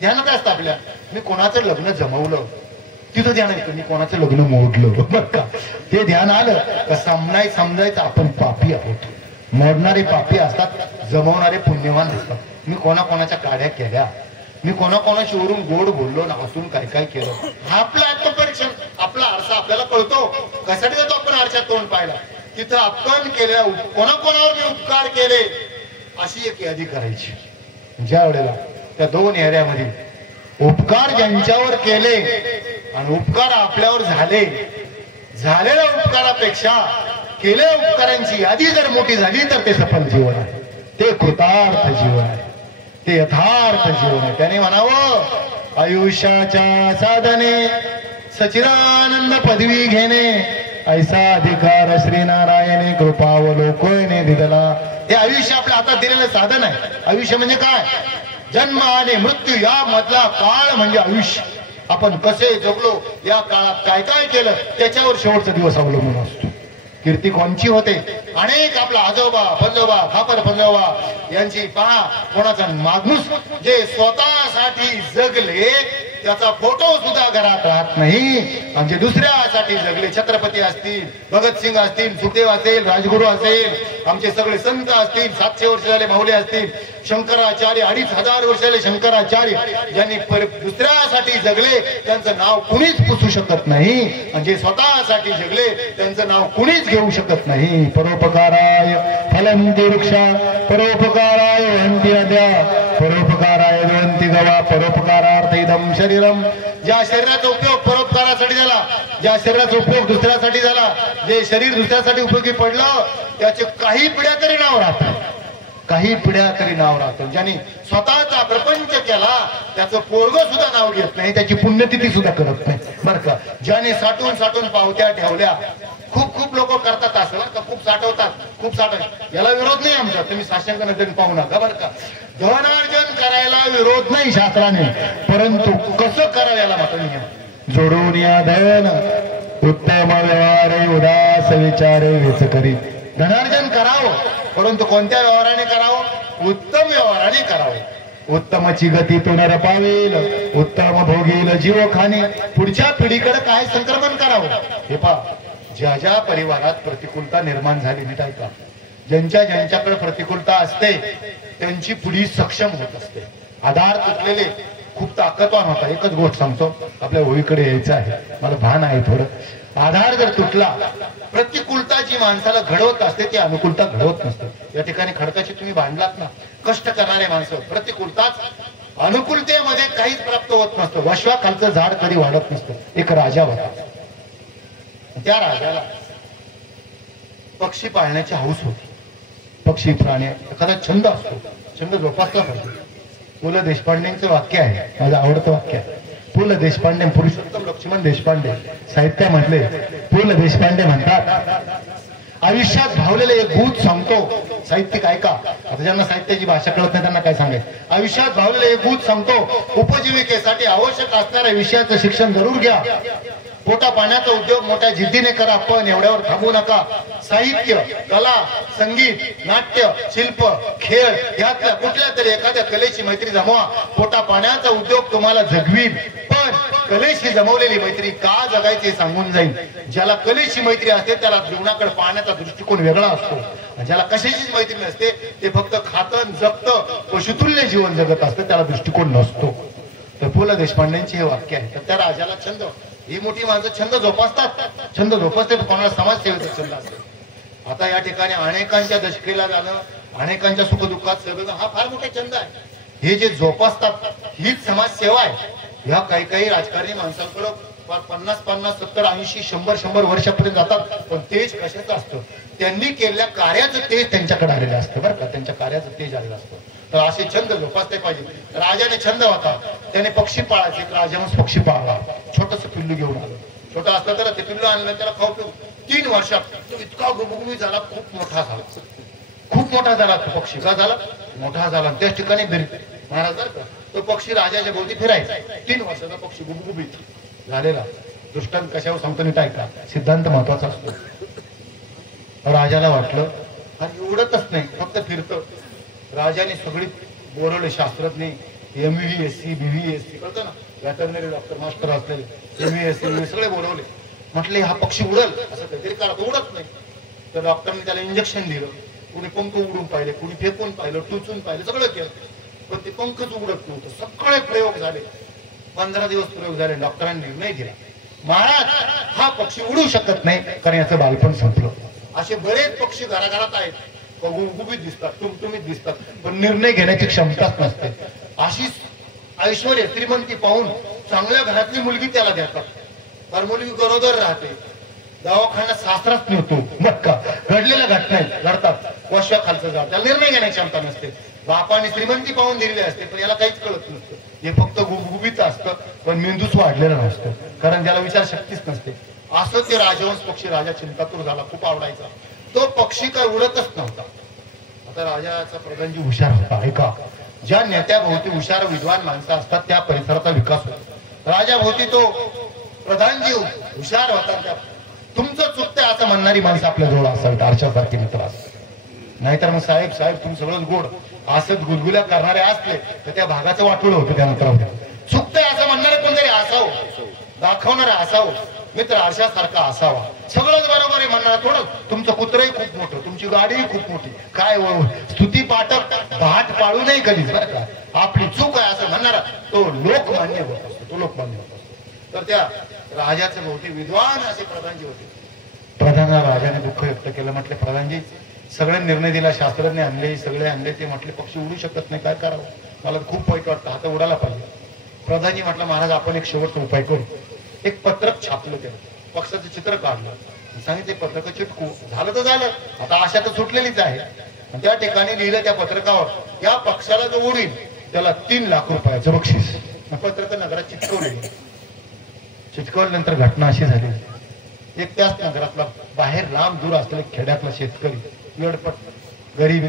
ध्यानात असतं आपल्या. मी कोणाचं लग्न जमवलं, तिथं ध्यान येतं. मी कोणाचं लग्न मोडलं, बरं का. ते ध्यान आलं का समजायचं आपण पापी आहोत. मोडणारे पापी असतात, जमवणारे पुण्यवान असतात. मी कोणाकोणाच्या काड्या केल्या, मी कोणाकोणाशी वरून गोड बोललो ना, हसून काय काय केलं. हा आपलं आत्मपरीक्षण. आपला आरसा आपल्याला कळतो. कशासाठी जातो आपण आरशात तोंड पाहायला. तिथं आपण केल्या कोणाकोणावर मी उपकार केले अशी एक यादी करायची. ज्या वेळेला त्या 2 याद्यामध्ये उपकार ज्यांच्यावर केले आणि उपकार आपल्यावर झाले, झालेल्या उपकारापेक्षा केलेल्या उपकारांची यादी जर मोठी झाली तर ते सफल जीवन आहे, ते कृतार्थ जीवन आहे, ते यथार्थ जीवन आहे. त्याने म्हणावं आयुष्याच्या साधने सचिदानंद पदवी घेणे, ऐसा अधिकार श्रीनारायणे कृपावलोकने दिला. हे आयुष्य आपल्या हातात दिलेलं साधन आहे. आयुष्य म्हणजे काय? जन्म आणि मृत्यू या मधला काळ म्हणजे आयुष्य. आपण कसे जगलो, या काळात काय काय केलं, त्याच्यावर शेवटचा दिवस अवलंबून असतो. कीर्ती कोणची होते? अनेक आपला आजोबा पंजोबा, खापर पंजोबा यांची पहा, कोणाचा माणूस जे स्वतःसाठी जगले त्याचा फोटो सुद्धा घरात राहत नाही, आणि जे दुसऱ्यासाठी जगले, छत्रपती असतील, भगतसिंग असतील, सुखदेव असेल, राजगुरू असेल, आमचे सगळे संत असतील, 700 वर्ष झाले माऊली असतील, शंकराचार्य 2500 वर्ष झाले शंकराचार्य, ज्यांनी दुसऱ्यासाठी जगले त्यांचं नाव कुणीच पुसू शकत नाही, आणि जे स्वतःसाठी जगले त्यांचं नाव कुणीच घेऊ शकत नाही. परोपकाराय फलंती वृक्षा, परोपकाराय वहन्ति नद्या, परोपकाराय द्वन्ति गवा, परोपकारार्थ इदं शरीरम. ज्या शरीराचा उपयोग परोपकारासाठी झाला, ज्या शरीराचा उपयोग दुसऱ्यासाठी झाला, जे शरीर दुसऱ्यासाठी उपयोगी पडलं त्याचे काही पिढ्या तरी नाव राहतं, काही पिढ्या तरी नाव राहतं. ज्यांनी स्वतःचा प्रपंच केला त्याचं पोरग सुद्धा नाव घेत नाही, त्याची पुण्यतिथी सुद्धा करत नाही, बरं का. ज्याने साठून साठून पावत्या ठेवल्या खूप खूप लोक करतात असं बरं का, खूप साठवतात, खूप साठवतात. याला विरोध नाही आमचा, तुम्ही साशंक नजरेने पाहू नका बरं का. धनार्जन करायला विरोध नाही शास्त्राने, परंतु कसं करावं याला मात्र नियम. जोडून या धन उत्तम व्यवहारे उदास विचारे वेच करी. धनार्जन करावं, परंतु कोणत्या व्यवहाराने करावं? उत्तम व्यवहाराने करावं. उत्तमची गती तो नर पावेल, उत्तम भोगील जीव खाणे. पुढच्या पिढीकडे काय संक्रमण करावं हे पहा. ज्या ज्या परिवारात प्रतिकूलता निर्माण झाली, नीट ऐका, ज्यांच्याकडे प्रतिकूलता असते त्यांची पुढी सक्षम होत असते. आधार तुटलेले खूप ताकदवान होता. एकच गोष्ट सांगतो, आपल्या होळीकडे यायचं आहे, मला भान आहे थोडं. आधार जर तुटला, प्रतिकूलता जी माणसाला घडवत असते ती अनुकूलता घडवत नसते. या ठिकाणी खडकाची तुम्ही बांधलात ना, कष्ट करणारे माणसं, प्रतिकूलताच अनुकूलतेमध्ये काहीच प्राप्त होत नसतं. वशवाखालचं झाड कधी वाढत नसतं. एक राजा होता, त्या राजाला पक्षी पाळण्याची हौस होती. पक्षी प्राणी एखादा छंद असतो, छंद जोपासला पाहिजे. पु ल देशपांडेंचं वाक्य आहे, माझं आवडतं वाक्य आहे. पु ल देशपांडे, पुरुषोत्तम लक्ष्मण देशपांडे साहित्यामधले पु ल देशपांडे म्हणतात, आयुष्यात भावलेलं एक भूत सांगतो. साहित्यिक ऐका, आता ज्यांना साहित्याची भाषा कळत नाही त्यांना काय सांगायचं. आयुष्यात भावलेलं एक भूत सांगतो, उपजीविकेसाठी आवश्यक असणाऱ्या विषयाचं शिक्षण जरूर घ्या. पोटा पाण्याचा उद्योग मोठ्या जिद्दीने करा, पण एवढ्यावर थांबू नका. साहित्य, कला, संगीत, नाट्य, शिल्प, खेळ यातल्या कुठल्या तरी एखाद्या कलेची मैत्री जमवा. पोटा पाण्याचा उद्योग तुम्हाला जगवील, पण कलेशी जमवलेली मैत्री का जगायची सांगून जाईल. ज्याला कलेची मैत्री असते त्याला जीवनाकडे पाहण्याचा दृष्टिकोन वेगळा असतो. ज्याला कशाचीच मैत्री नसते ते फक्त खातं जगतं, पशुतुल्य जीवन जगत असतं, त्याला दृष्टिकोन नसतो. तर पु ल देशपांडेंचे हे वाक्य आहे. तर त्या राजाला छंद, ही मोठी माणसं छंद जोपासतात, छंद जोपासते, कोणाला समाजसेवेचा छंद असतो. आता या ठिकाणी अनेकांच्या दशकेला जाणं, अनेकांच्या सुखदुःखात सहभाग हा फार मोठा छंद आहे. हे जे जोपासतात हीच समाजसेवा आहे. ह्या काही काही राजकारणी माणसांकडं 50, 70, 80, 100 वर्षापर्यंत जातात, पण तेज कशाचं असतं? त्यांनी केलेल्या कार्याचं तेज त्यांच्याकडे आलेलं असतं बरं का, त्यांच्या कार्याचं तेज आलेलं असतं. तर असे छंद जोपासले पाहिजे. राजाने छंद होता, त्याने पक्षी पाळायचे, राजाने पक्षी पाळला. छोटस पिल्लू घेऊन आलं, छोटं असलं तर ते पिल्लू आणलं, त्याला खाऊ पिऊ 3 वर्षात तो इतका गुबगुबी झाला, खूप मोठा झाला, खूप मोठा झाला. तो पक्षी का झाला? मोठा झाला. त्याच ठिकाणी महाराज तो पक्षी राजाच्या भोवती फिरायचा. 3 वर्षाचा पक्षी गुबगुबीत झालेला. दृष्टांत कशावर सांगतो नीट ऐका, सिद्धांत महत्वाचा असतो. राजाला वाटलं आणि उडतच नाही, फक्त फिरतं. राजाने सगळी बोरवले शास्त्रज्ञ, MVSC, BVSC कळतं ना, व्हॅटरनरी डॉक्टर मास्टर असलेले, MVSC सगळे बोलवले. म्हटले हा पक्षी उडल असं काहीतरी करा, तो उडत नाही. तर डॉक्टरने त्याला इंजेक्शन दिलं. कुणी पंख उडून पाहिले, कुणी फेकून पाहिलं, टुचून पाहिलं, सगळं केलं, पण ते पंखच उडत नव्हतं. सगळे प्रयोग झाले, 15 दिवस प्रयोग झाले. डॉक्टरांनी निर्णय दिला, महाराज हा पक्षी उडू शकत नाही, कारण याचं बालपण संपलं. असे बरेच पक्षी घराघरात आहेत, गुबगुबीत दिसतात, टुमटुमीत दिसतात, पण निर्णय घेण्याची क्षमताच नसते. अशी ऐश्वर्य श्रीमंती पाहून चांगल्या घरातली मुलगी त्याला देतात, तर मुलगी गरोदर राहते, दवाखान्यात सासराच मिळतो. बघ का, घडलेल्या घटना घडतात. वशवाखालचं जात, त्याला निर्णय घेण्याची क्षमता नसते. बापाने श्रीमंती पाहून दिलेली असते, पण याला काहीच कळत नसतं. हे फक्त गुबगुबीच असतं, पण मेंदूच वाढलेला नसतो, कारण त्याला विचार शक्तीच नसते. असं ते राजवंश पक्षी राजा चिंतातूर झाला, खूप आवडायचा. तो पक्षी काय उडतच नव्हता. आता राजाचा प्रधानजी हुशार होता. ऐका, ज्या नेत्याभोवती हुशार विद्वान माणसं असतात त्या परिसराचा विकास होतो. राजाभोवती तो प्रधानजी हुशार होता. तुमचं चुकतंय असं म्हणणारी माणसं आपल्या जवळ असावीत, आरशासारखे मित्र असतात. नाहीतर मग साहेब साहेब तुमचं सगळंच गोड असत गुलगुल्या करणारे असले तर त्या भागाचं वाटोळं होतं. त्यानंतर चुकतंय असं म्हणणारे कोणतरी असावं, दाखवणारे असावं, मित्र आरशासारखा असावा. सगळंच बरोबर आहे म्हणणारा थोडं. तुमचं कुत्रही खूप मोठं, तुमची गाडीही खूप मोठी, काय स्तुती पाठक भाट पाळू नाही कधीच बरं का. आपली चूक आहे असं म्हणणारा तो लोकमान्य होत असतो, तो लोकमान्य होत असतो. तर त्या राजाचे भोवती विद्वान असे प्रधानजी होते. प्रधानाला राजाने दुःख व्यक्त केलं. म्हटले प्रधानजी सगळे निर्णय दिला, शास्त्रज्ञ आणले, सगळे आणले, ते म्हटले पक्षी उडू शकत नाही, काय करावं, मला खूप वाईट वाटतं, आता उडाला पाहिजे. प्रधानजी म्हटलं महाराज आपण एक शेवटचा उपाय करू. एक पत्रक छापलं, त्यानं पक्षाचं चित्र काढलं, सांगितले पत्रक चिटकू. झालं तर झालं, आता आशा तर सुटलेलीच आहे. त्या ठिकाणी लिहिलं त्या पत्रकावर, या पक्षाला जो उडील त्याला 3 लाख रुपयाचं बक्षीस. पत्रक नगरात चिटकवले. चिटकवल्यानंतर घटना अशी झाली, एक त्याच नगरातला बाहेर लांब दूर असलेला खेड्यातला शेतकरी वेडपट गरीब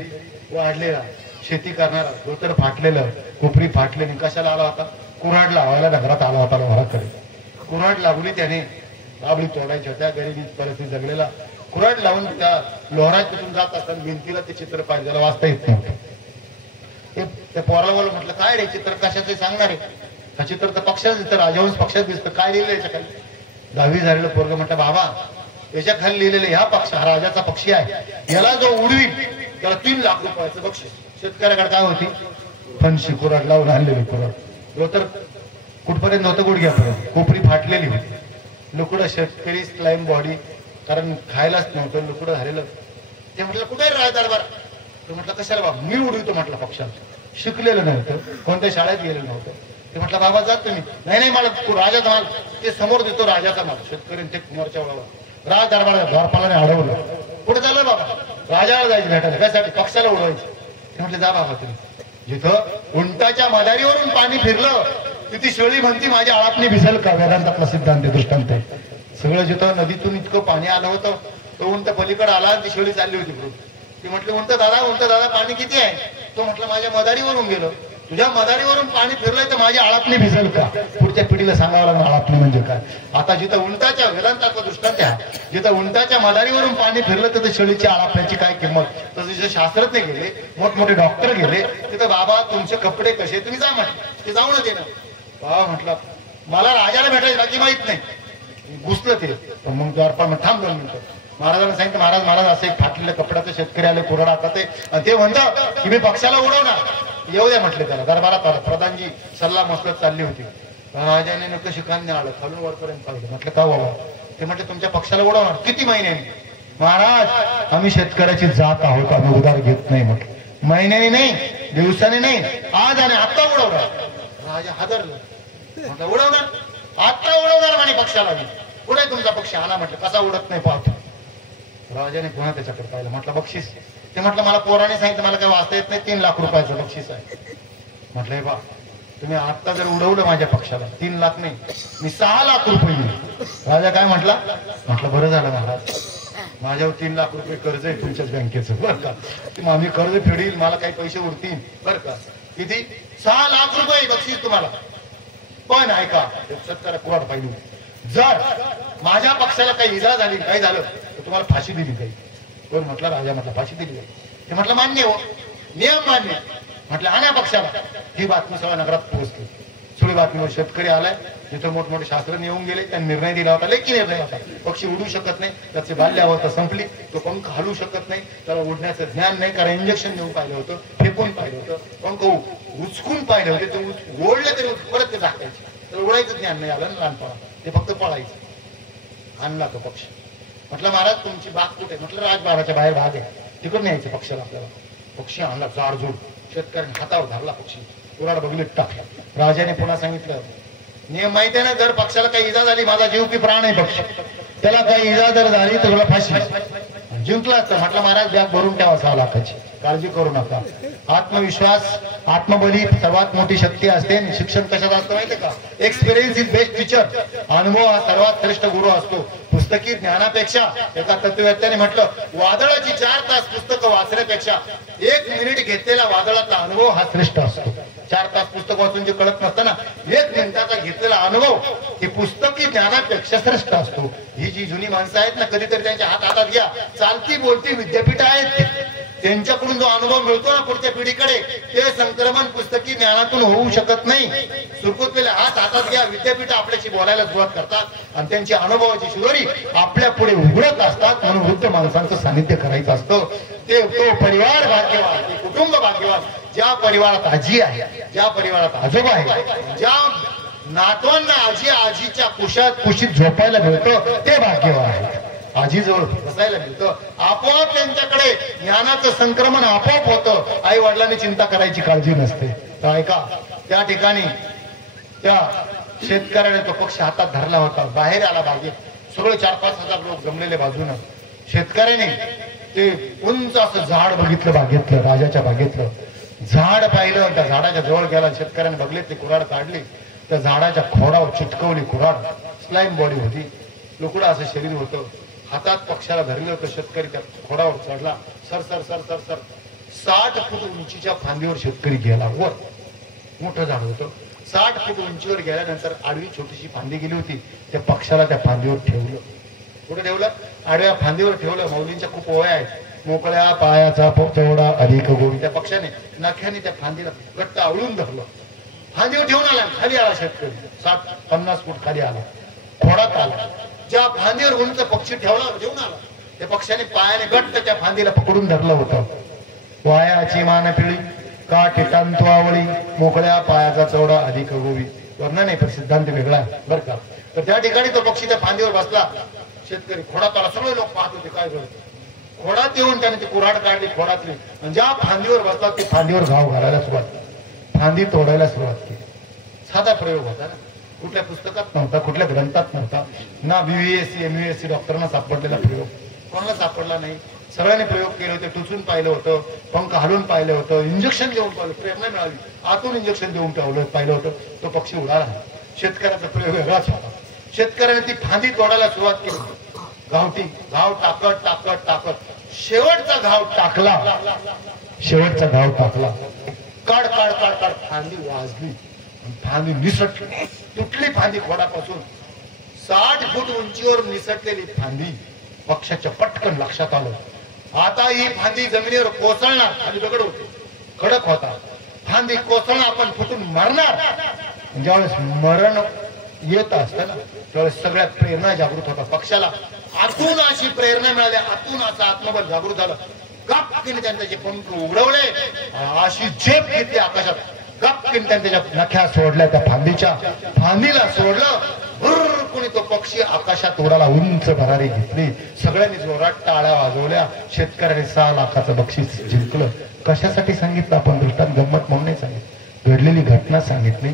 वाढलेला शेती करणारा धोतर फाटलेलं कोपरी फाटलेली कशाला आला होता कुऱ्हाड लावायला नगरात आला होता लोहाराकडे कुऱ्हाड लावली त्याने लावली तोडायची होत्या गरिबी परिस्थिती जगलेला कुऱ्हाड लावून त्या लोहारातून जात असताना भिंतीला ते चित्र पाहिजे त्याला वाचता येत नव्हतं त्या पोराला म्हटलं काय रे चित्र कशाचं सांगणार आहे हा चित्र तर पक्षाच दिसतं राजवंश पक्षात दिसतं काय लिहिलं याच्या खाली 10वी झालेलं पोरग म्हटलं बाबा याच्या खाली लिहिलेलं ह्या पक्ष हा राजाचा पक्षी आहे याला जो उडवील त्याला 3 लाख रुपयाचं बक्षीस शेतकऱ्याकडे काय होती फणशी कुऱ्हाड लावून आणलेली कुऱ्हाड तर कुठपर्यंत होतं गुडघ्यापर्यंत कोपरी फाटलेली होती लुकडं शेतकरी स्लाईम बॉडी कारण खायलाच नव्हतं लुकडं झालेलं ते म्हटलं कुठे राहतात बरं तो म्हटलं कशाला बाबा मी उडवितो म्हटलं पक्षात शिकलेलं नव्हतं कोणत्या शाळेत गेलेलं नव्हतं ते म्हटलं बाबा जात तुम्ही नाही मला राजाचा माल ते समोर देतो राजाचा माल शेतकरी ते कुमारच्या वळावर राज दरबार द्वारपालाने अडवलं कुठे चाललं बाबा राजाला जायचं भेटायला त्यासाठी पक्षाला उडवायचं ते म्हटलं जा बाबा तुम्ही जिथं उंटाच्या मदारीवरून पाणी फिरलं तिथे शेळी म्हणती माझ्या आळापणी भिजल का वेदांतातला सिद्धांत दृष्टांत आहे सगळं जिथं नदीतून इतकं पाणी आलं होतं तो उंट पलीकडे आला आणि ती शेळी चालली होती बरोबर ती म्हटली उंट दादा पाणी किती आहे तो म्हटलं माझ्या मदारीवरून गेलो तुझ्या मदारीवरून पाणी फिरलंय तर माझी आळापणी भिजल का पुढच्या पिढीला सांगावं लागलं आळापणी म्हणजे काय आता जिथं उंटाच्या वेदांताचा दृष्टांत आहे जिथं उंटाच्या मदारीवरून पाणी फिरलं तर शेळीची आळापण्याची काय किंमत तसं जे शास्त्रज्ञ गेले मोठमोठे डॉक्टर गेले तिथं बाबा तुमचे कपडे कसे तुम्ही जा म्हटलं ते जाऊनच ये ना बाबा म्हटलं मला राजाला भेटायचं बाकी माहित नाही घुसलं ते पण मग द्वारपाल थांब 2 मिनिटं महाराजांना सांगितलं महाराज असं एक फाटलेल्या कपड्याचं शेतकरी आले कुऱ्हाड आता ते म्हणतात की मी पक्षाला उडवणार येऊ द्या म्हटले त्याला दरबारात आला प्रधानजी सल्ला मसलत चालली होती राजाने नको शिकांनी आलं खालून वरपर्यंत पाहिलं म्हटलं का बाबा ते म्हटलं तुमच्या पक्षाला उडवणार किती महिन्याने महाराज आम्ही शेतकऱ्याची जात आहोत आम्ही उधार घेत नाही म्हटलं महिन्याने नाही दिवसाने नाही आज आणि आता उडवणार राजा हादरलं म्हटलं उडवणार आता उडवणार म्हणे पक्षाला मी पुढे तुमचा पक्ष आला म्हटलं कसा उडत नाही पाहतो राजाने पुन्हा त्याच्याकडे पाहिलं म्हटलं बक्षीस ते म्हटलं मला पोराने सांगितलं मला काही वाचता येत नाही 3 लाख रुपयाचं बक्षीस आहे म्हटलं हे बा तुम्ही आता जर उडवलं माझ्या पक्षाला 3 लाख नाही मी 6 लाख रुपये दिले राजा काय म्हटला म्हटलं बरं झालं महाराज माझ्यावर 3 लाख रुपये कर्ज आहे तुमच्याच बँकेचं बरं का मी कर्ज फेडील मला काही पैसे उरतील बरं का किती 6 लाख रुपये बक्षीस तुम्हाला पण ऐका शेतकऱ्या कुऱ्हाड पाहिजे जर माझ्या पक्षाला काही इजा झाली काही झालं तर तुम्हाला फाशी दिली जाईल कोण म्हटलं राजा म्हटलं फाशी दिली जाईल ते म्हटलं मान्य हो नियम मान्य म्हटलं आणा पक्षाला ही बातमी सगळ्या नगरात पोहोचली सगळी बातमीवर शेतकरी आलाय जिथं मोठमोठे शास्त्रज्ञ येऊन गेले त्यांनी निर्णय दिला होता लेखी निर्णय होता पक्षी उडू शकत नाही त्याची बाल्यावस्था संपली तो पंख हलू शकत नाही त्याला उडण्याचं ज्ञान नाही कारण इंजेक्शन देऊन पाहिलं होतं फेकून पाहिलं होतं पंख उचकून पाहिलं होते ते ओढले तरी परत ते टाकायचे तर उडायचं ज्ञान नाही आलं लहानपणा ते फक्त पळायचं आणला तो पक्ष म्हटलं महाराज तुमची बाग कुठे म्हटलं राजबाराच्या बाहेर बाग आहे तिकडून यायचं पक्षाला आपल्याला पक्षी आणला जाडजूड शेतकऱ्यांनी हातावर धरला पक्षी कुऱ्हाड बघितलं टाकला राजाने पुन्हा सांगितलं नियम माहिती आहे ना जर पक्षाला काही इजा झाली माझा जीव की प्राण आहे पक्ष त्याला काही इजा जर झाली तर तुला फाशी जिंकला असतं म्हटलं महाराज बॅग भरून ठेवा 6 लाखाची काळजी करू नका आत्मविश्वास आत्मबली सर्वात मोठी शक्ती असते शिक्षण कशात असतं माहितीये का एक्सपिरियन्स इज बेस्ट टीचर अनुभव हा सर्वात श्रेष्ठ गुरु असतो पुस्तकी ज्ञानापेक्षा एका तत्ववेत्याने म्हटलं वादळाची 4 तास पुस्तकं वाचण्यापेक्षा 1 मिनिट घेतलेला वादळाचा अनुभव हा श्रेष्ठ असतो 4 तास पुस्तक वाचून जे कळत नसतं ना 1 मिनिटाचा घेतलेला अनुभव हे पुस्तकी ज्ञानापेक्षा श्रेष्ठ असतो ही जी जुनी माणसं आहेत ना कधीतरी त्यांच्या हातात घ्या चालती बोलती विद्यापीठ आहेत त्यांच्याकडून जो अनुभव मिळतो ना पुढच्या पिढीकडे ते संक्रमण पुस्तकी ज्ञानातून होऊ शकत नाही सुरकुतलेले हातात घ्या विद्यापीठ आपल्याशी बोलायला सुरुवात करतात आणि त्यांची अनुभवाची शिदोरी आपल्या पुढे उघडत असतात म्हणून वृद्ध माणसांचं सानिध्य करायचं असतं ते तो परिवार भाग्यवान ते कुटुंब भाग्यवान ज्या परिवारात आजी आहे ज्या परिवारात आजोबा आहे ज्या नातवांना आजीच्या कुशीत झोपायला मिळतं ते भाग्यवान आहे आजीजवळ बसायला मिळतं आपोआप त्यांच्याकडे ज्ञानाचं संक्रमण आपोआप होतं आई वडिलांनी चिंता करायची काळजी नसते तर ऐका त्या ठिकाणी त्या शेतकऱ्याने तो पक्ष हातात धरला होता बाहेर आला बागेत सगळे 4-5 हजार लोक जमलेले बाजूनं शेतकऱ्याने ते उंच असं झाड बघितलं बागेतलं राजाच्या बागेतलं झाड पाहिलं त्या झाडाच्या जवळ गेला शेतकऱ्याने बघले ते कुऱ्हाड काढली त्या झाडाच्या खोडावर चिटकवली कुऱ्हाड स्लाईम बॉडी होती लोकडं असं शरीर होतं, हातात पक्षाला धरलं होतं. शेतकरी त्या खोडावर चढला, sir sir sir sir sir 60 फूट उंचीच्या फांदीवर शेतकरी गेला. वर मोठं झाड होतं. 60 फूट उंचीवर गेल्यानंतर आडवी छोटीशी फांदी गेली होती. त्या पक्षाला त्या फांदीवर ठेवलं. कुठे ठेवलं? आडव्या फांदीवर ठेवलं. माऊलींच्या खूप ओळ्या आहेत. मोकळ्या पायाचा चौडा अधिक गोवी. त्या पक्षाने नख्याने त्या फांदीला घट्ट आवळून धरलं. फांदीवर ठेवून आला. खाली आला शेतकरी. 60-50 फूट खाली आला. खोडात आला. ज्या फांदीवर उंच पक्षी ठेवला ठेवून आला, त्या पक्षाने पायाने घट्ट त्या फांदीला पकडून धरलं होतं. वायाची मान पिळी, काठी तांतू आवळी, मोकळ्या पायाचा चौडा अधिक गोवी. वर्णन आहे पण सिद्धांत वेगळा आहे बरं का. तर त्या ठिकाणी तो पक्षी त्या फांदीवर बसला. शेतकरी खोडात आला. सगळे लोक पाहत होते काय करतो. खोडात येऊन त्याने ती कुऱ्हाड काढली खोडातली. ज्या फांदीवर बसला ती फांदीवर घाव घालायला सुरुवात केली. फांदी तोडायला सुरुवात केली. साधा प्रयोग होता ना, कुठल्या पुस्तकात नव्हता, कुठल्या ग्रंथात नव्हता ना. BVSC MUSC डॉक्टरांना सापडलेला प्रयोग कोणाला सापडला नाही. सगळ्यांनी प्रयोग केले होते. टुचून पाहिलं होतं, पंख हलवून पाहिलं होतं, इंजेक्शन देऊन पाहिलं, प्रेरणा मिळाली, आतून इंजेक्शन देऊन पाहिलं होतं. तो पक्षी उडाला. शेतकऱ्याचा प्रयोग वेगळाच होता. शेतकऱ्याने ती फांदी तोडायला सुरुवात केली. घावटी घाव टाकत टाकत टाकत शेवटचा घाव टाकला. शेवटचा घाव टाकला. काढ काढ काढ काढ फांदी वाजली. फांदी निसटली. तुटली फांदी खोडापासून. 60 फूट उंचीवर निसटलेली फांदी पक्षाच्या पटकन लक्षात आलं. आता ही फांदी जमिनीवर कोसळणार. खाली दगड होते, कडक होता. फांदी कोसळणार, आपण फुटून मरणार. ज्यावेळेस मरण येत असतं ना, त्यावेळेस सगळ्यात प्रेरणा जागृत होता. पक्षाला आतून अशी प्रेरणा मिळाली. आतून असं आत्मबल जागृत झालं. गपकीने त्यांचे पंख उघडवले. अशी झेप घेतली आकाशात. गपकीने त्यांच्या नख्या सोडल्या. त्या फांदीला सोडलं. भुर्र कोणी तो पक्षी आकाशात उडाला. उंच भरारी घेतली. सगळ्यांनी जोरात टाळ्या वाजवल्या. शेतकऱ्याने 6 लाखाचं बक्षीस जिंकलं. कशासाठी सांगितलं आपण? दृष्टांत गंमत म्हणून नाही सांगितलं, घडलेली घटना सांगितली.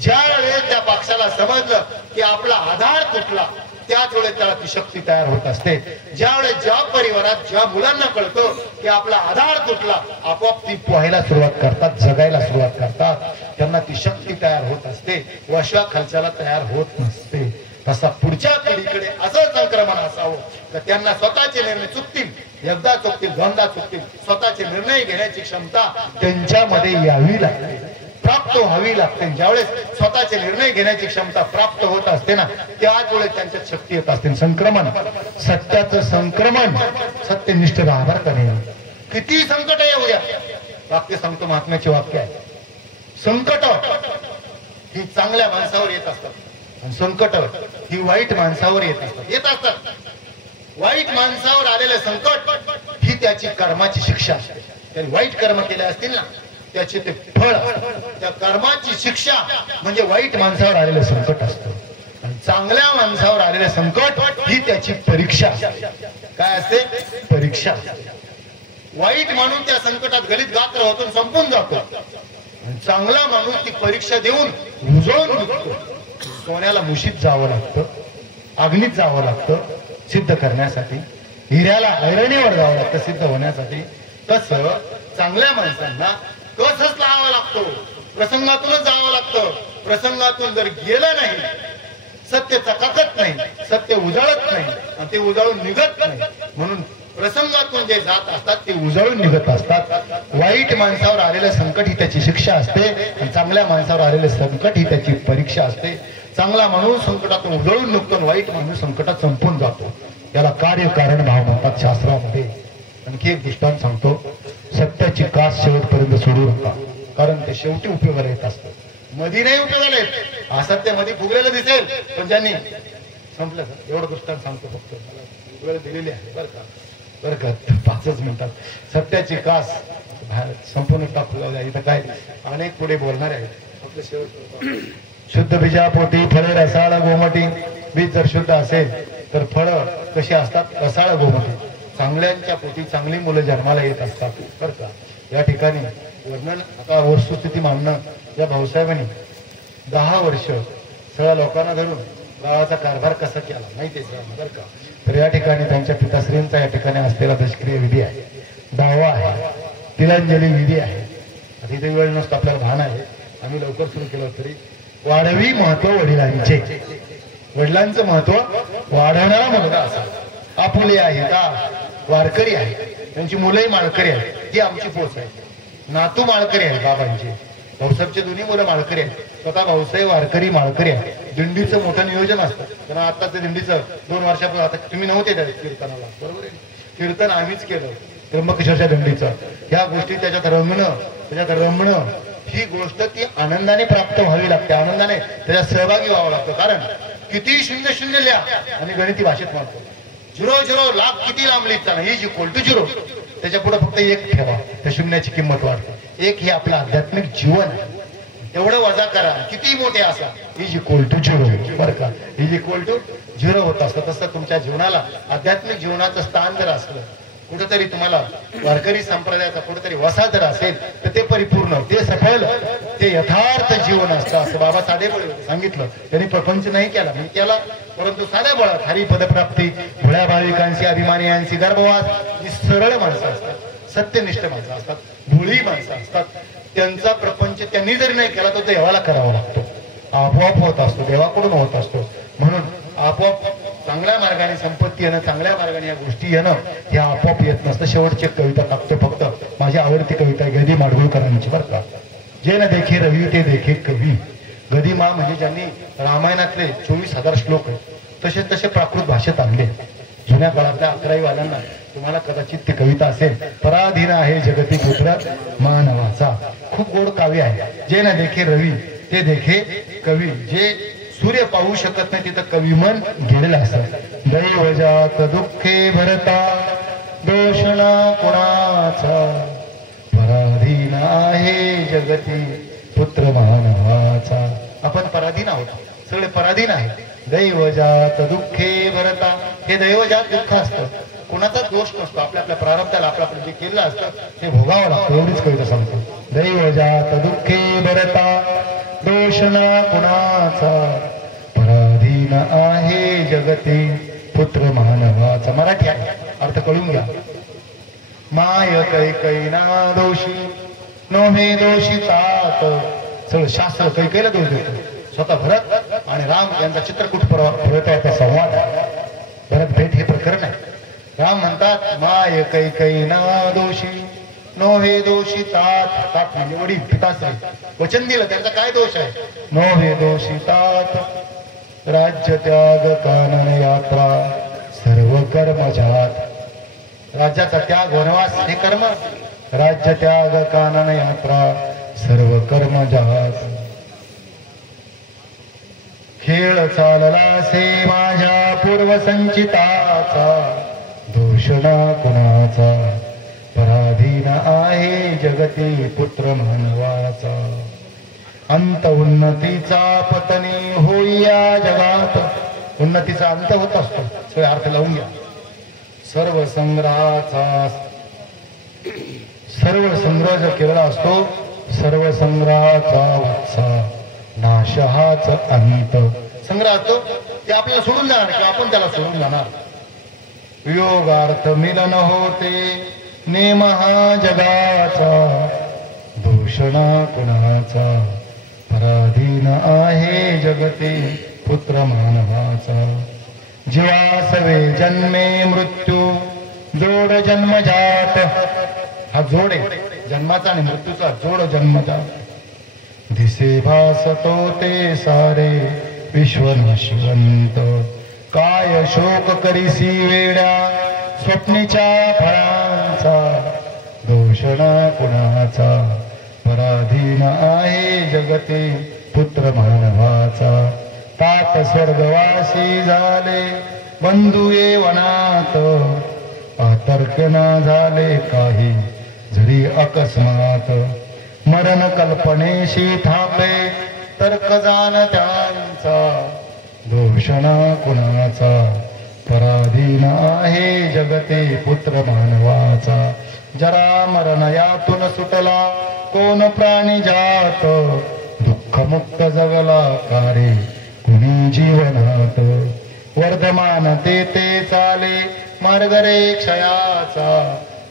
ज्या वेळेस त्या पक्षाला समजलं की आपला आधार तुटला, त्याच वेळेस त्याला ती शक्ती तयार होत असते. ज्यावेळेस ज्या परिवारात ज्या मुलांना कळतं की आपला आधार तुटला, आपोआप ती पोहायला सुरुवात करतात, जगायला सुरुवात करतात. त्यांना ती शक्ती तयार होत असते. वशा खालच्याला तयार होत नसते. तसा पुढच्या पिढीकडे असं संक्रमण असावं तर त्यांना स्वतःचे निर्णय चुकतील, एकदा चुकतील, दोनदा चुकतील, स्वतःचे निर्णय घेण्याची क्षमता त्यांच्यामध्ये यावी लागते, प्राप्त व्हावी लागते. ज्यावेळेस स्वतःचे निर्णय घेण्याची क्षमता प्राप्त होत असते ना, त्याच वेळेस त्यांच्यात शक्ती येत असते. संक्रमण, सत्याचं संक्रमण. सत्यनिष्ठ राहणार का नाही? किती संकट येऊ द्या. वाक्य सांगतो, महात्म्याचे वाक्य आहे. संकट ही चांगल्या माणसावर येत असतात आणि संकट ही वाईट माणसावर येत असतात. वाईट माणसावर आलेलं संकट ही त्याची कर्माची शिक्षा असते. त्यांनी वाईट कर्म केले असतील ना, त्याचे ते फळ. त्या कर्माची शिक्षा म्हणजे वाईट माणसावर आलेलं संकट असतं. आणि चांगल्या माणसावर आलेलं संकट ही त्याची परीक्षा. काय असते? परीक्षा. वाईट माणूस त्या संकटात गलित गात्र होतो, संपून जातो. चांगला माणूस ती परीक्षा देऊन उजळून निघतो. सोन्याला मुशीत जावं लागतं, अग्नीत जावं लागतं सिद्ध करण्यासाठी. हिऱ्याला ऐरणीवर जावं लागतं सिद्ध होण्यासाठी. तसं चांगल्या माणसांना कसच लावावा लागतो, प्रसंगातूनच जावं लागतं. प्रसंगातून जर गेलं नाही, सत्य चकाकत नाही, सत्य उजाळत नाही आणि ते उजाळून निघत नाही. म्हणून प्रसंगातून जे जात असतात ते उजाळून निघत असतात. वाईट माणसावर आलेलं संकट ही त्याची शिक्षा असते आणि चांगल्या माणसावर आलेलं संकट ही त्याची परीक्षा असते. चांगला माणूस संकटातून उजळून निघतो, वाईट माणूस संकटात संपून जातो. याला कार्यकारण भाव म्हणतात शास्त्रामध्ये. आणखी एक दृष्टांत सांगतो. सत्याची कास शेवटपर्यंत सोडू नका, कारण ते शेवटी उपयोगाला येत असतं. मधी नाही उपयोगाला येत. असत्य मध्ये फुगलेलं दिसेल, पण ज्यांनी संपलं सर एवढं दृष्टांत सांगतो फक्त. वेळ दिलेली आहे बरं का 5 मिनिटात. सत्याची कास संपूर्ण टाकू. इथं काय अनेक पुढे बोलणार आहेत. फक्त शेवट. शुद्ध बीजापोटी फळे रसाळ गोमटी. बीज जर शुद्ध असेल तर फळं कशी असतात? रसाळ गोमटी. चांगल्यांच्या पोटी चांगली मुलं जन्माला येत असतात बरं का. या ठिकाणी वर्णन आता वस्तुस्थिती मांडणं. या भाऊसाहेबांनी 10 वर्ष सगळ्या लोकांना धरून गावाचा कारभार कसा केला माहिती आहे बरं का. तर या ठिकाणी त्यांच्या पिताश्रींचा या ठिकाणी असलेला दशक्रिय विधी आहे, दावा आहे, तिलांजली विधी आहे. आता इथे वेळ नसतो, आपल्याला भान आहे. आम्ही लवकर सुरू केलं तरी वाढवी महत्व वडिलांचे. वडिलांचं महत्व वाढवणारा मुलगा असा. आपुले आहे का वारकरी आहे, त्यांची मुलंही माळकरी आहेत, ही आमची पोच आहे. नातू माळकरी आहेत बाबांचे, भाऊसाहेबचे दोन्ही मुलं माळकरी आहेत, स्वतः भाऊसाहेब वारकरी माळकरी आहे. दिंडीचं मोठं नियोजन असतं, कारण आता ते दिंडीचं 2 वर्षापूर्वी, आता तुम्ही नव्हते त्या कीर्तनाला, बरोबर आहे, कीर्तन आम्हीच केलं त्र्यंबकेश्वरच्या दिंडीचं. ह्या गोष्टी त्याच्यात रमणं ही गोष्ट ती आनंदाने प्राप्त व्हावी लागते, आनंदाने त्याच्यात सहभागी व्हावं लागतं. कारण किती 0 लिहा आणि गणिती भाषेत म्हणतो 0 लाख किती लांब लिहित चालला, इज इक्वल टू 0, त्याच्या पुढे फक्त 1 ठेवा, त्या शून्याची किंमत वाढते. 1 हे आपलं आध्यात्मिक जीवन आहे, तेवढं वजा करा किती मोठे असा, इज इक्वल टू 0, बरं का, इज इक्वल टू 0 होत असतं. तसं तुमच्या जीवनाला आध्यात्मिक जीवनाचं स्थान जर असलं, कुठंतरी तुम्हाला वारकरी संप्रदायाचा कुठेतरी वसा जर असेल, तर ते परिपूर्ण, ते सफल, ते यथार्थ जीवन असतं. असं बाबा साधेपणे सांगितलं. त्यांनी प्रपंच नाही केला, मी केला, परंतु साध्या बळात हरिपदप्राप्ती, भोळ्या भाविकांची, अभिमानियांची गर्भवास, जी सरळ माणसं असतात, सत्यनिष्ठ माणसं असतात, भोळी माणसं असतात, त्यांचा प्रपंच त्यांनी जरी नाही केला तो देवाला करावा लागतो, आपोआप होत असतो, देवाकडून होत असतो. म्हणून आपोआप चांगल्या मार्गाने संपत्ती येणं, चांगल्या मार्गाने या गोष्टी येणं हे आपोआप येत नसतं. शेवटची कविता टाकतो फक्त, माझी आवडती कविता गदी माडगुळकरांची, बरं का. जे न देखे रवी ते देखे कवी. गदी मा म्हणजे ज्यांनी रामायणातले 24,000 श्लोक आहेत तसे प्राकृत भाषेत आणले. जुन्या काळातल्या 11वी वाल्यांना तुम्हाला कदाचित ती कविता असेल. पराधीन आहे जगती पुत्र मानवाचा, खूप गोड काव्य आहे. जे न देखे रवी ते देखे कवी. जे सूर्य पाहू शकत नाही तिथं कवी मन गेलेलं असं. दैवजात दुःखे भरता दोषणा कुणाचा, पराधीन आहे जगती पुत्र मानवाचा. आपण पराधीन आहोत, सगळे पराधीन आहे. दैवजात दुःखे भरता, हे दैवजात दुःख असतं, कुणाचाच दोष नसतो. आपल्या आपल्या प्रारब्धाला आपलं जे केलेलं असतं ते भोगावं लागतं. एवढीच कविता सांगतो. दैवजात दुःखे भरता दोषणा कुणाचा, पराधीन आहे जगती पुत्र मानवाचा. मराठी आहे, अर्थ कळून घ्या. माय कैकैना दोषी नोहे दोषी तात. सगळं शास्त्र कैकेला दोष देतो. स्वतः भरत आणि राम यांचा चित्रकूट पर्वताचा संवाद. भरत भेट हे प्रकरण आहे. राम म्हणतात माय कैकैना दोषी नोहे दोषी तात. तात म्हणजे वडील, पिताश्री वचन दिलं, त्यांचा काय दोष आहे. नोहे दोषी तात, राज्य त्याग कानन यात्रा सर्व कर्म जात. राज्याचा त्याग वनवास हे कर्म, राज्य त्याग कानन यात्रा सर्व कर्म जात. खेळ चालला से माझ्या पूर्वसंचिताचा, दोषणा कुणाचा, पराधीन आहे जगती पुत्र मानवाचा. अंत उन्नतीचा पतनी होई या जगात. उन्नतीचा अंत होत असतो, सगळे अर्थ लावून घ्या. सर्व संग्रहाचा, सर्व संग्रह जर केलेला असतो, सर्व संग्रहाचा वत्सा नाश हाच अंत. संग्रह असतो ते आपल्याला सोडून जाणार किंवा आपण त्याला सोडून जाणार. योगार्थ मिलन होते नेम हा जगाचा, दूषणा कुणाचा, पराधीन आहे जगती पुत्र मानवाचा. जीवासवे जन्मे मृत्यू जोड जन्मजात. हा जोड आहे, जन्माचा आणि मृत्यूचा जोड जन्मजात. दिसे भासतो ते सारे विश्वनाशिवंत, काय शोक करीसी वेड्या स्वप्नीच्या फळांचा, दोषणा कुणाचा, पराधीन आहे जगती पुत्र मानवाचा. तात स्वर्गवासी झाले बंधू ये वनात, आतर्क न झाले काही जरी अकस्मात. मरण कल्पनेशी थांबे तर्क जाण त्यांचा, दोषणा कुणाचा, पराधीन आहे जगती पुत्र मानवाचा. जरा मरण यातून सुटला कोण प्राणी जात, दुःख मुक्त जगला कारे कुणी जीवनात. वर्धमान ते चाले मार्ग रे क्षयाचा,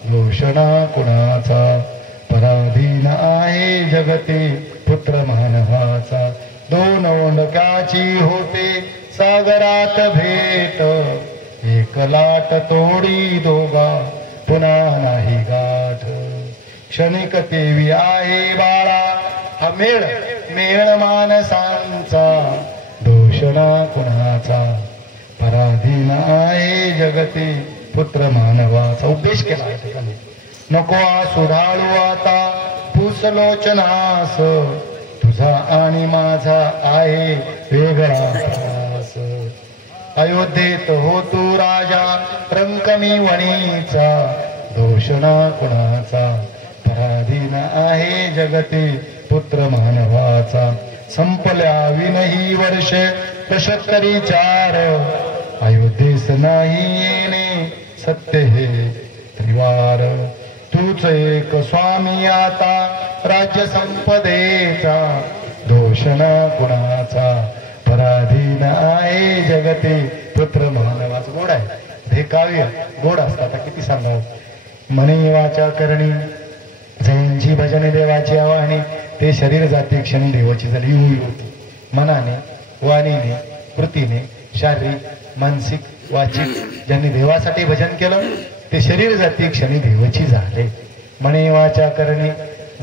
दोषणा कुणाचा, पराधीन आहे जगती पुत्र मानवाचा. दोन ओंडक्याची होते सागरात भेट एक लाट तोडी दोघा पुन्हा नाही गाठ क्षणिक तेवी आहे बाळा हा मेळ मानसांचा दोषणा कुणाचा पराधीन आहे जगती पुत्र मानवाचा उपदेश केला आहे ठिकाणी नको सुधाळू आता पुसलोचनास तुझा आणि माझा आहे वेगळा त्रास अयोध्येत हो तू राजा रंकमी वणीचा दोषणा कुणाचा पराधीन आहे जगती पुत्र मानवाचा संपल्या विनही वर्ष दशकरी 4 अयोध्येस नाही येणे सत्य हे त्रिवार तूच एक स्वामी आता राज्य संपदेचा दोषणा कुणाचा पराधीन आहे जगती पुत्र मानवाचा गोड आहे हे काव्य गोड असतात आता किती सांगावं म्हणे वाचा करणी जयंची भजने देवाची आवाहनी ते शरीर जाती क्षणी देवाची झाली होती मनाने वाणीने कृतीने शारीरिक मानसिक वाचिक ज्यांनी देवासाठी भजन केलं ते शरीर जाती क्षणी देवाची झाले म्हणे वाचा करणी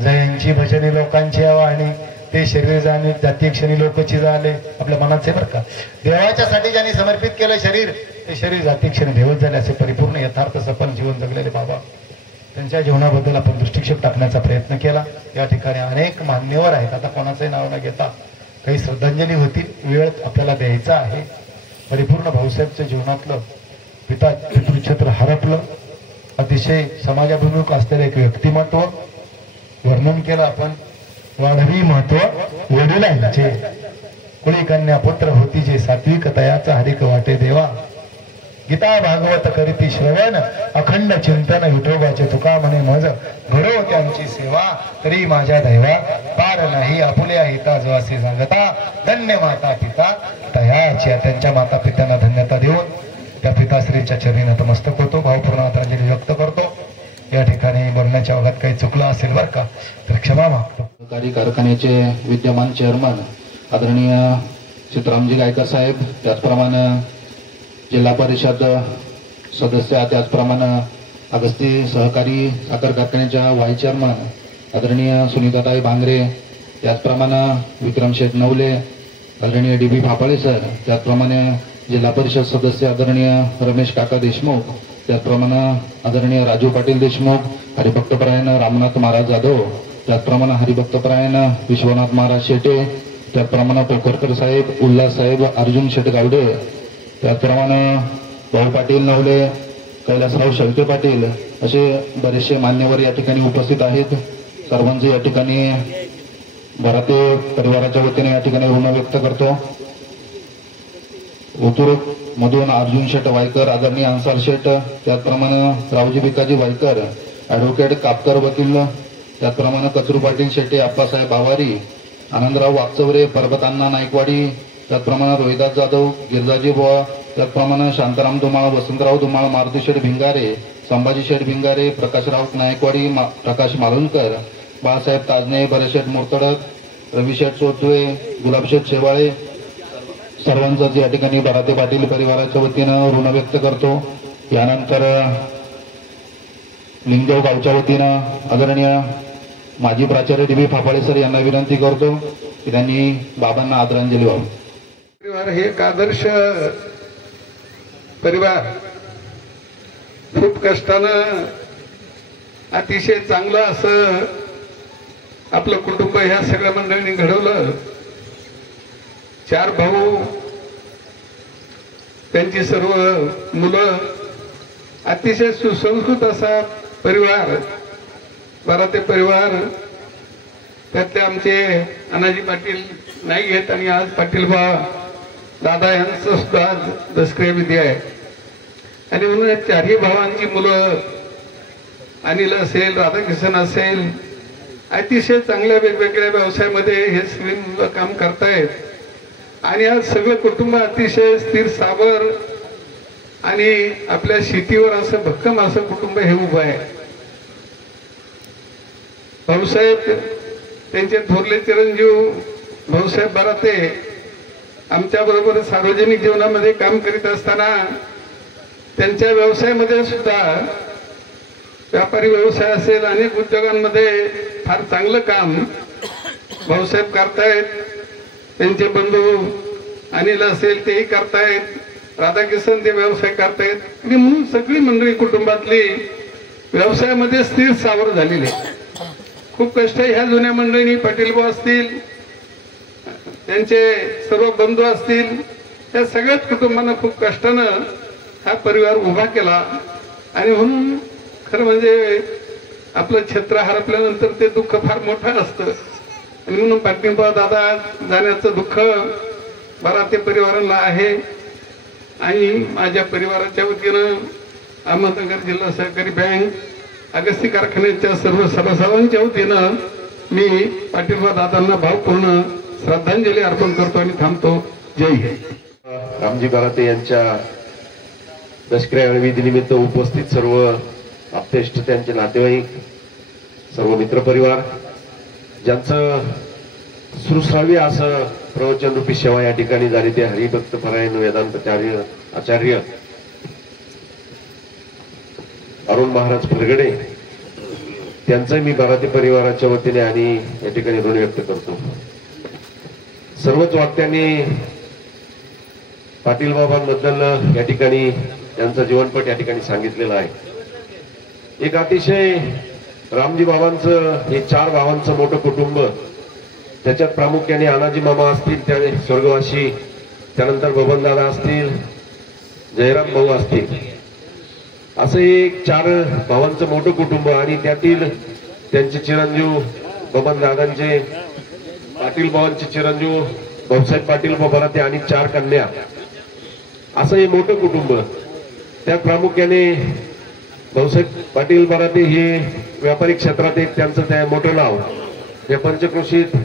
जयांची भजने लोकांची आवाहनी ते शरीर जाती क्षणी लोकांची झाले आपल्या मनाचे बरं का देवाच्या साठी ज्यांनी समर्पित केलं शरीर ते शरीर जाती क्षणी देवच झाले असे परिपूर्ण यथार्थ सफल जीवन जगलेले बाबा त्यांच्या जीवनाबद्दल आपण दृष्टिक्षेप टाकण्याचा प्रयत्न केला या ठिकाणी अनेक मान्यवर आहेत आता कोणाचंही नाव न घेता काही श्रद्धांजली होतील वेळ आपल्याला द्यायचा आहे परिपूर्ण भाऊसाहेबच्या जीवनातलं पितृक्षेत्र हरपलं अतिशय समाजाभिमुख असलेलं एक व्यक्तिमत्व वर्णन केलं आपण वाढवी महत्व वडिलांचे कुळी कन्या पुत्र होती जे सात्विक तयाचा हरिक वाटे देवा गीता भागवत करीती श्रवण अखंड चिंतन विठोबाचे तुका म्हणे मज घडो त्यांची सेवा तरी माझ्या दैवा पार नाही आपुल्या हिता जो असे सांगता धन्य माता पिता तयाच्या त्यांच्या माता पित्यांना धन्यता देऊन त्या पिताश्रीच्या चरणी नतमस्तक होतो भावपूर्ण आदरांजली व्यक्त करतो या ठिकाणी बोलण्याच्या भागात काही चुकलं असेल बरं का तर क्षमा मागतो सहकारी कारखान्याचे विद्यमान चेअरमन आदरणीय सीतारामजी गायकर साहेब त्याचप्रमाणे जिल्हा परिषद सदस्य त्याचप्रमाणे अगस्ती सहकारी साखर कारखान्याच्या व्हाईस चेअरमन आदरणीय सुनीताताई भांगरे त्याचप्रमाणे विक्रम शेठ नवले आदरणीय डी बी फाफाळे सर त्याचप्रमाणे जिल्हा परिषद सदस्य आदरणीय रमेश काका देशमुख त्याचप्रमाणे आदरणीय राजू पाटील देशमुख हरिभक्तपरायण रामनाथ महाराज जाधव त्याचप्रमाणे हरिभक्तपरायण विश्वनाथ महाराज शेटे त्याचप्रमाणे पोखरकर साहेब उल्हास साहेब अर्जुन शेट गावडे त्याचप्रमाणे भाऊ पाटील नवले कैलासराव शेळके पाटील असे बरेचसे मान्यवर या ठिकाणी उपस्थित आहेत सर्वांचे या ठिकाणी भराते परिवाराच्या वतीने या ठिकाणी ऋण व्यक्त करतो ओतूर मधून अर्जुन शेट वायकर आदरणीय अन्सार शेट त्याचप्रमाणे रावजी भिकाजी वायकर ॲडव्होकेट कापकर वकील त्याचप्रमाणे कचरू पाटील शेट्टे आप्पासाहेब बावारी आनंदराव वागचौरे पर्वतांना नाईकवाडी त्याचप्रमाणे रोहिदास जाधव गिरजाजी बुवा त्याचप्रमाणे शांताराम धुमाळ वसंतराव धुमाळ मारुती शेठ भिंगारे संभाजी शेठ भिंगारे प्रकाशराव नायकवाडी प्रकाश मालुणकर बाळासाहेब ताजने भरतशेठ मोरतडक रविशेठ चोथवे गुलाबशेठ शेवाळे सर्वांचं या ठिकाणी भराते पाटील परिवाराच्या वतीनं ऋण व्यक्त करतो यानंतर लिंगदेव गावच्या वतीनं आदरणीय माजी प्राचार्य डी बी फाफाळे सर यांना विनंती करतो की त्यांनी बाबांना आदरांजली व्हावी परिवार हे एक आदर्श परिवार खूप कष्टानं अतिशय चांगलं असं आपलं कुटुंब ह्या सगळ्या मंडळींनी घडवलं 4 भाऊ त्यांची सर्व मुलं अतिशय सुसंस्कृत असा परिवार भराते परिवार त्यातले आमचे अनाजी पाटील नाही घेत आणि आज पाटील दादा यांचं सुद्धा दसक्रिया विधी आहे आणि म्हणून या 4ही भावांची मुलं अनिल असेल राधाकिशन असेल अतिशय चांगल्या वेगवेगळ्या व्यवसायामध्ये हे सगळी मुलं काम करतायत आणि आज सगळं कुटुंब अतिशय स्थिर सावर आणि आपल्या शेतीवर असं भक्कम असं कुटुंब हे उभं आहे भाऊसाहेब त्यांचे थोरले चिरंजीव भाऊसाहेब बराते आमच्याबरोबर सार्वजनिक जीवनामध्ये काम करीत असताना त्यांच्या व्यवसायामध्ये सुद्धा व्यापारी व्यवसाय असेल अनेक उद्योगांमध्ये फार चांगलं काम भाऊसाहेब करतायत. त्यांचे बंधू अनिल असेल तेही करतायत, राधाकिशन ते व्यवसाय करतायत आणि म्हणून सगळी मंडळी कुटुंबातली व्यवसायामध्ये स्थिर सावर झालेली. खूप कष्ट ह्या जुन्या मंडळींनी पाटीलभाऊ असतील, त्यांचे सर्व बंधू असतील, त्या सगळ्याच कुटुंबांना खूप कष्टानं हा परिवार उभा केला. आणि म्हणून खरं म्हणजे आपलं छत्र हरपल्यानंतर ते दुःख फार मोठं असतं. आणि म्हणून पाटीलभाऊ दादा जाण्याचं दुःख बराते परिवाराला आहे. आणि माझ्या परिवाराच्या वतीनं अहमदनगर जिल्हा सहकारी बँक अगस्ती कारखान्याच्या सर्व सभासदांच्या वतीनं मी पाटीलभाऊ दादांना भावपूर्ण श्रद्धांजली अर्पण करतो आणि थांबतो. जय हिंद. रामजी बराते यांच्या दशक्रिया विधीनिमित्त उपस्थित सर्व आप्तेष्ट, त्यांचे नातेवाईक, सर्व मित्रपरिवार, ज्यांचं सुश्राव्य असं प्रवचन रूपी सेवा या ठिकाणी झाली ते हरिभक्त परायण वेदांताचार्य आचार्य अरुण महाराज फरगडे त्यांचं मी बराते परिवाराच्या वतीने आणि या ठिकाणी ऋण व्यक्त करतो. सर्वच वाक्यांनी पाटील बाबांबद्दल या ठिकाणी त्यांचा जीवनपट या ठिकाणी सांगितलेला आहे. एक अतिशय रामजी बाबांचं हे 4 भावांचं मोठं कुटुंब, त्याच्यात प्रामुख्याने अनाजी मामा असतील त्या स्वर्गवासी, त्यानंतर बबनदादा असतील, जयराम भाऊ असतील, असं एक 4 भावांचं मोठं कुटुंब. आणि त्यातील त्यांचे चिरंजीव बबनदादांचे, पाटील भावांचे चिरंजीव भाऊसाहेब पाटील बराते आणि 4 कन्या, असं हे मोठं कुटुंब. त्यात प्रामुख्याने भाऊसाहेब पाटील बराते हे व्यापारिक क्षेत्रात एक त्यांचं त्या मोठं नाव, या पंचक्रोशीत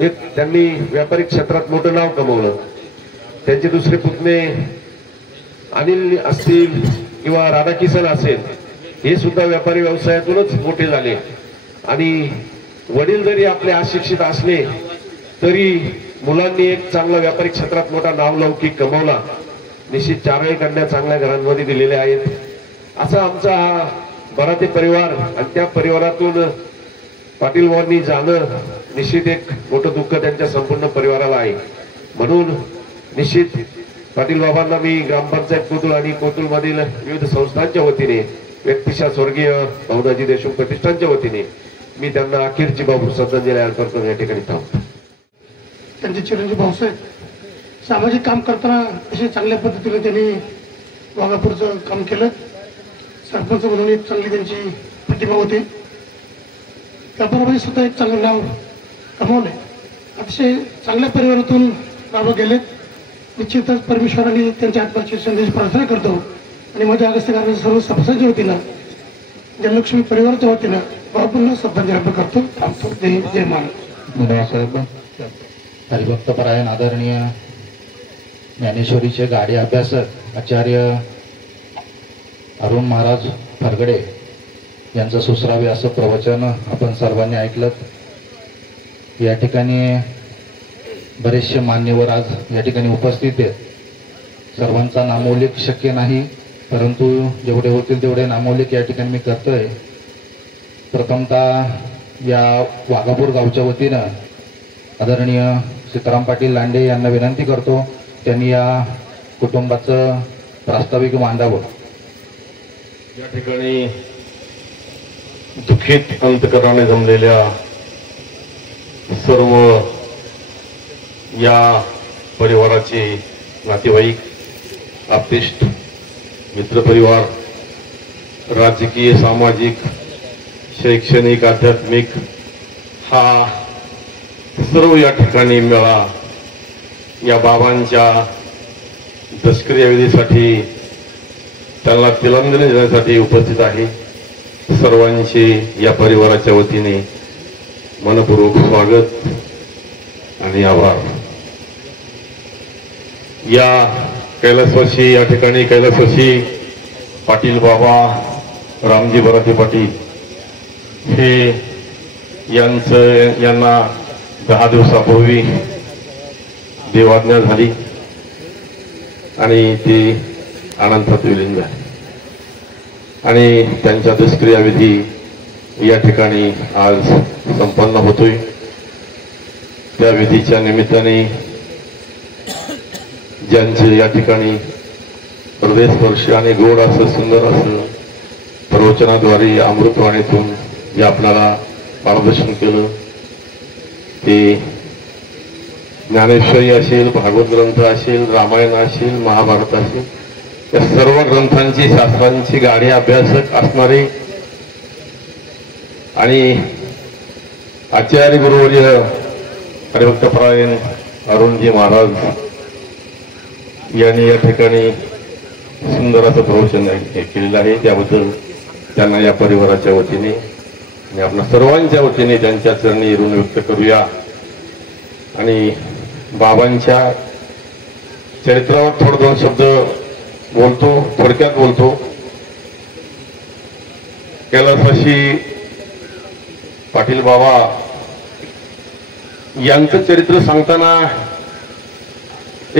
एक त्यांनी व्यापारिक क्षेत्रात मोठं नाव कमवलं. त्यांचे दुसरे पुतणे अनिल असतील किंवा राधाकिशन असेल, हे सुद्धा व्यापारी व्यवसायातूनच मोठे झाले. आणि वडील जरी आपले अशिक्षित असले तरी मुलांनी एक चांगला व्यापारी क्षेत्रात मोठा नावलौकिक कमवला. निश्चित 4ही कन्या चांगल्या घरांमध्ये दिलेल्या आहेत. असा आमचा हा बराते परिवार, आणि त्या परिवारातून पाटील भावांनी जाणं निश्चित एक मोठं दुःख त्यांच्या संपूर्ण परिवाराला आहे. म्हणून निश्चित पाटील बाबांना मी ग्रामपंचायत कोतुळ आणि कोतुळमधील विविध संस्थांच्या वतीने, व्यक्तिशः स्वर्गीय भाऊदाजी देशमुख प्रतिष्ठानच्या वतीने मी त्यांना अखेरची भावपूर्ण श्रद्धांजली अर्पण करून या ठिकाणी थांबतो. त्यांचे चिरंजीव भाऊसाहेब सामाजिक काम करताना असे चांगल्या पद्धतीने त्यांनी वाघापूरचं काम केलं. सरपंच म्हणून एक चांगली त्यांची प्रतिभा होती. व्यापारामध्ये सुद्धा एक चांगलं नाव कमावले. अतिशय चांगल्या परिवारातून बाबा गेलेत. निश्चितच परमेश्वराने त्यांच्या आत्म्याची संदेश प्रार्थना करतो. आणि माझ्या अगस्ती कारखान्याच्या सर्व सभासदांच्या वतीनं, जनलक्ष्मी परिवाराच्या वतीनं बाबांना श्रद्धांजली अर्पण करतो. थांबतो. जय महाराज. साहेब, हरिभक्त परायण आदरणीय ज्ञानेश्वरीचे गाडे अभ्यासक आचार्य अरुण महाराज फरगडे यांचं सुश्राव्य असं प्रवचन आपण सर्वांनी ऐकलं. या ठिकाणी बरेचसे मान्यवर आज या ठिकाणी उपस्थित आहेत. सर्वांचा नामोल्लेख शक्य नाही, परंतु जेवढे होतील तेवढे नामोल्लेख या ठिकाणी मी करतोय. प्रथमतः या वाघापूर गावच्या वतीनं आदरणीय सीताराम पाटील लांडे यांना विनंती करतो, त्यांनी या कुटुंबाचं प्रास्ताविक मांडावं. या ठिकाणी दुःखित अंतकरणाने जमलेल्या सर्व या परिवाराचे नातेवाईक, आप्तेष्ट, मित्रपरिवार, राजकीय, सामाजिक, शैक्षणिक, आध्यात्मिक हा सर्व या ठिकाणी मेळा या बाबांच्या दशक्रिया विधीसाठी, त्यांना तिलांजली देण्यासाठी उपस्थित आहे. सर्वांचे या परिवाराच्या वतीने मनपूर्वक स्वागत आणि आभार. या कैलासवासी, या ठिकाणी कैलासवासी पाटील बाबा रामजी बराते पाटील हे यांना 10 दिवसापूर्वी देवाज्ञा झाली. आणि ती अनंतात विलीन झाली आणि त्यांच्या दुष्क्रिया विधी या ठिकाणी आज संपन्न होतोय. त्या विधीच्या निमित्ताने ज्यांचे या ठिकाणी हृदयस्पर्शी आणि गोड असं सुंदर असं प्रवचनाद्वारे अमृतवाणीतून जे आपल्याला मार्गदर्शन केलं ते ज्ञानेश्वरी असेल, भागवत ग्रंथ असेल, रामायण असेल, महाभारत असेल, या सर्व ग्रंथांची शास्त्रांची गाढे अभ्यासक असणारे आणि आचार्य गुरुवर्य हरिभक्तपरायण अरुणजी महाराज यांनी या ठिकाणी सुंदर असं प्रवचन केलेलं आहे. त्याबद्दल त्यांना या परिवाराच्या वतीने आणि आपल्या सर्वांच्या वतीने त्यांच्या चरणी ऋण व्यक्त करूया आणि बाबांच्या चरित्रावर थोडं दोन शब्द बोलतो, थोडक्यात बोलतो. कैलासवासी पाटील बाबा यांचं चरित्र सांगताना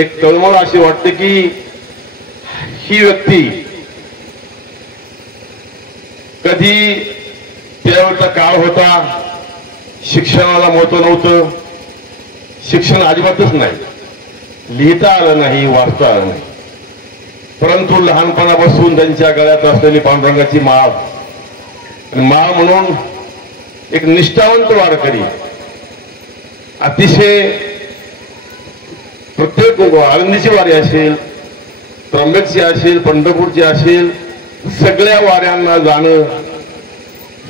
एक तळमळ अशी वाटते की ही व्यक्ती कधी त्यावेळचा काळ होता, शिक्षणाला महत्व नव्हतं, शिक्षण अजिबातच नाही, लिहिता आलं नाही, वाचता आलं नाही, परंतु लहानपणापासून त्यांच्या गळ्यात असलेली पांडुरंगाची माळ आणि माळ म्हणून एक निष्ठावंत वारकरी, अतिशय प्रत्येक आळंदीची वारी असेल, त्र्यंबकची असेल, पंढरपूरची असेल, सगळ्या वाऱ्यांना जाणं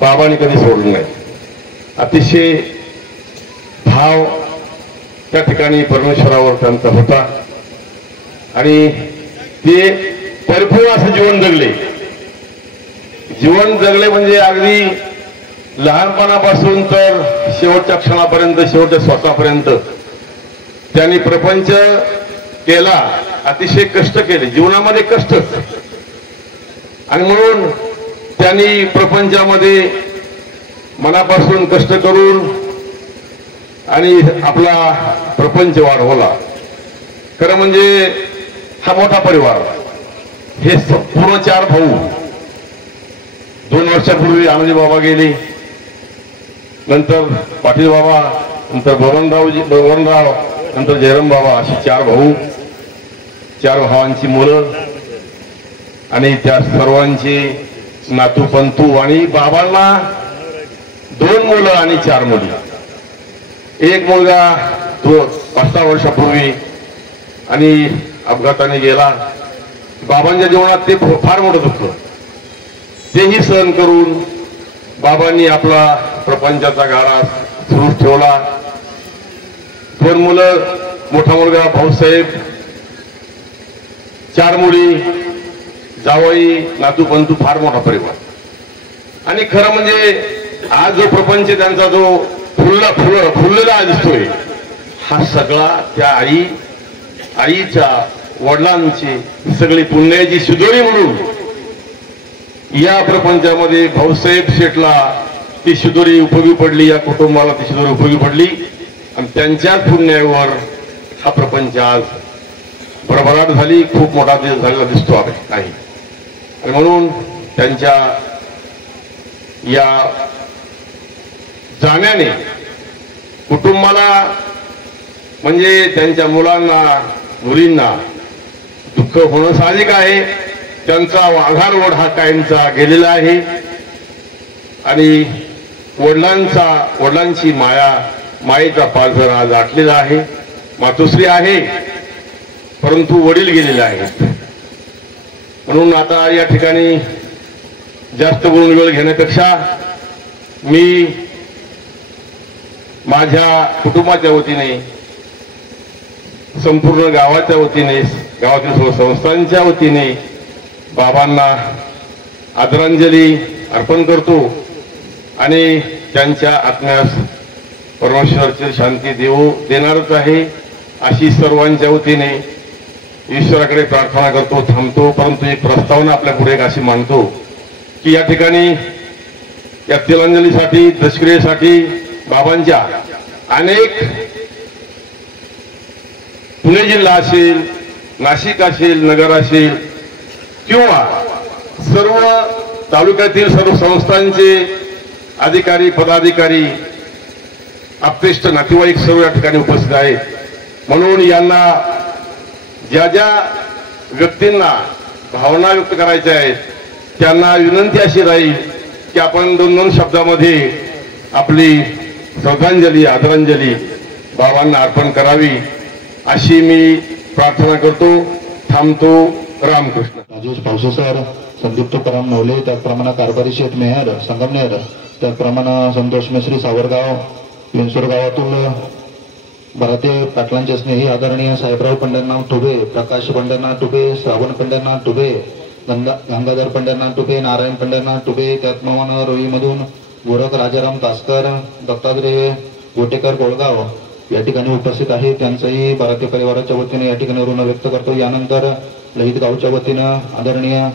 बाबांनी कधी सोडलं नाही. अतिशय भाव त्या ठिकाणी परमेश्वरावर त्यांचा होता आणि ते परिपूर्ण असं जीवन जगले. जीवन जगले म्हणजे अगदी लहानपणापासून तर शेवटच्या क्षणापर्यंत, शेवटच्या श्वासापर्यंत त्यांनी प्रपंच केला, अतिशय कष्ट केले, जीवनामध्ये कष्ट आणि म्हणून त्यांनी प्रपंचामध्ये मनापासून कष्ट करून आणि आपला प्रपंच वाढवला. खरं म्हणजे हा मोठा परिवार, हे पूर्ण 4 भाऊ. 2 वर्षापूर्वी आनंदी बाबा गेले, नंतर पाटील बाबा, नंतर बबनराव, नंतर जयराम बाबा, अशी 4 भाऊ, 4 भावांची मुलं आणि त्या सर्वांचे नातू पंतू आणि बाबांना 2 मुलं आणि 4 मुली. एक मुलगा तो 5 वर्षापूर्वी आणि अपघाताने गेला. बाबांच्या जीवनात ते फार मोठं दुःख, तेही सहन करून बाबांनी आपला प्रपंचाचा गाडा सुरू ठेवला. 2 मुलं, मोठा मुलगा भाऊसाहेब, 4 मुली, जावई, नातू पंतू, फार मोठा परिवार. आणि खरं म्हणजे आज जो प्रपंच त्यांचा जो फुललेला दिसतोय, हा सगळा त्या आईच्या वडिलांची सगळी पुण्याची शिदोरी म्हणून या प्रपंचामध्ये भाऊसाहेब शेठला ती शिदोरी उपयोगी पडली, या कुटुंबाला ती शिदोरी उपयोगी पडली आणि त्यांच्याच पुण्यावर हा प्रपंच आज भरभराट झाली, खूप मोठा झालेला दिसतो आहे नाही. आणि म्हणून त्यांच्या या जाण्याने कुटुंबाला म्हणजे त्यांच्या मुलांना, मुलींना दुःख होणं साहजिक आहे. त्यांचा आधारवड हा कायमचा गेलेला आहे आणि वडिलांची मायेचा पालघर आज आटलेला आहे. मातोश्री आहे, परंतु वडील गेलेले आहेत. म्हणून आता या ठिकाणी जास्त बोलून वेळ घेण्यापेक्षा मी माझ्या कुटुंबाच्या वतीने, संपूर्ण गावाच्या वतीने, गावातील सर्व संस्थांच्या वतीने बाबांना आदरांजली अर्पण करतो आणि त्यांच्या आत्म्यास परमेश्वराची शांती देणारच आहे अशी सर्वांच्या वतीने ईश्वराकडे प्रार्थना करतो, थांबतो. परंतु एक प्रस्तावना आपल्या पुढे एक अशी मांडतो की या ठिकाणी या तिलांजलीसाठी, दशक्रियेसाठी बाबांच्या अनेक पुणे जिल्हा असेल, नाशिक असेल, नगर असेल किंवा सर्व तालुक्यातील सर्व संस्थांचे अधिकारी, पदाधिकारी, आप्तेष्ट नातेवाईक सर्व या ठिकाणी उपस्थित आहेत. म्हणून यांना ज्या ज्या व्यक्तींना भावना व्यक्त करायच्या आहेत त्यांना विनंती अशी राहील की आपण 2-2 शब्दामध्ये आपली श्रद्धांजली, आदरांजली बाबांना अर्पण करावी अशी मी प्रार्थना करतो. थांबतो. रामकृष्ण. राजेश पावसे सर, संदीप तुकाराम नवले, त्याचप्रमाणे कारभारी शेठ मेहर संगमनेर, त्याचप्रमाणे संतोष मेश्री सावरगाव, विंचूर गावातून भराते पाटलांचे स्नेही आदरणीय साहेबराव पंढरनाथ टुबे, प्रकाश पंढरनाथ टुबे, श्रावण पंढरनाथ टुबे, गंगाधर पंढरनाथ टुबे, नारायण पंढरनाथ टुबे, त्याचप्रमाणे रोईमधून गोरख राजाराम तासकर, दत्तात्रय गोटेकर कोळगाव या ठिकाणी उपस्थित आहे. त्यांचंही भराते परिवाराच्या वतीने या ठिकाणी ऋण व्यक्त करतो. यानंतर ललित गावच्या वतीनं आदरणीय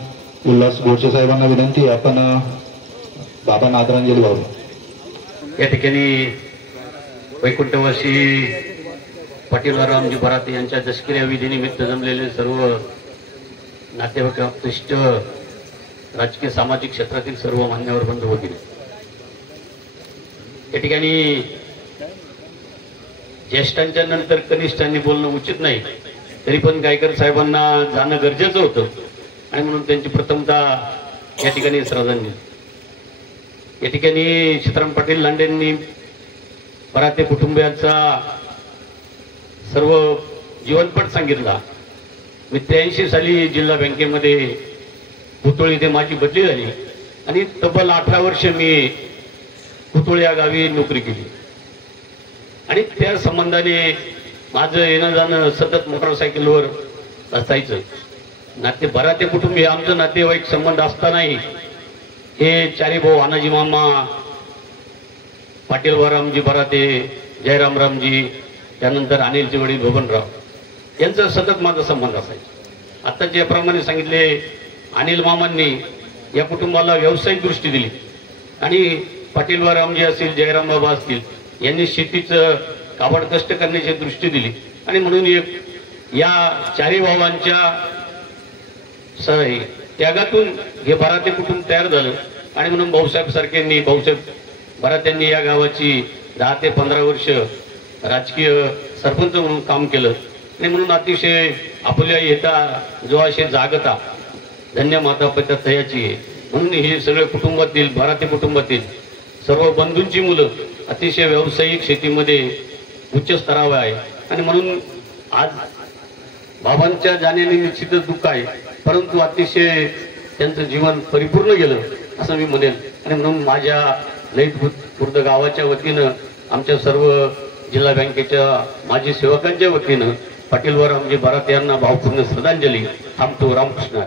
उल्हास गोडसे साहेबांना विनंती, आपण बाबांना आदरांजली वाहू. या ठिकाणी वैकुंठवासी पाटील रामजी बराते यांच्या दशकिऱ्या विधीनिमित्त जमलेले सर्व नातेवाईक, आप्तेष्ट, राजकीय सामाजिक क्षेत्रातील सर्व मान्यवर बंधू होतील. या ठिकाणी ज्येष्ठांच्या नंतर कनिष्ठांनी बोलणं उचित नाही, तरी पण गायकर साहेबांना जाणं गरजेचं होतं आणि म्हणून त्यांची प्रथमतः या ठिकाणी श्रद्धांजली. या ठिकाणी सीताराम पाटील लांडेंनी बराते कुटुंबियांचा सर्व जीवनपट सांगितला. मी 83 साली जिल्हा बँकेमध्ये पुतोळ इथे माझी बदली झाली आणि तब्बल 18 वर्ष मी पुतोळ या गावी नोकरी केली आणि त्या संबंधाने माझं येणं जाणं सतत मोटरसायकलवर असायचं. बराते कुटुंब हे आमचं नातेवाईक संबंध असतानाही हे चारी भाऊ आनाजी मामा, पाटील रामजी बराते, जयराम रामजी, त्यानंतर अनिलचे वडील बबनराव यांचा सतत माझा संबंध असायचा. आता ज्याप्रमाणे सांगितले, अनिल मामांनी या कुटुंबाला व्यावसायिक दृष्टी दिली आणि पाटील रामजी असतील, जयराम बाबा असतील यांनी शेतीचं काबड कष्ट करण्याची दृष्टी दिली आणि म्हणून या चारी भावांच्या त्यागातून हे बराते कुटुंब तयार झालं आणि म्हणून भाऊसाहेब सारख्यांनी, भाऊसाहेब बरात्यांनी या गावाची 10 ते 15 वर्ष राजकीय सरपंच म्हणून काम केलं आणि म्हणून अतिशय आपल्या येता जो असे जागता धन्य माता पिता तयाची. म्हणून हे सगळे कुटुंबातील, बराते कुटुंबातील सर्व बंधूंची मुलं अतिशय व्यावसायिक शेतीमध्ये उच्च स्तरावर आहे आणि म्हणून आज बाबांच्या जाण्याने निश्चितच दुःख आहे, परंतु अतिशय त्यांचं जीवन परिपूर्ण गेलं असं मी म्हणेन. आणि म्हणून माझ्या ललित खुर्द गावाच्या वतीनं, आमच्या सर्व जिल्हा बँकेच्या माजी सेवकांच्या वतीनं पाटील रामजी बराते यांना भावपूर्ण श्रद्धांजली. थांबतो. रामकृष्ण.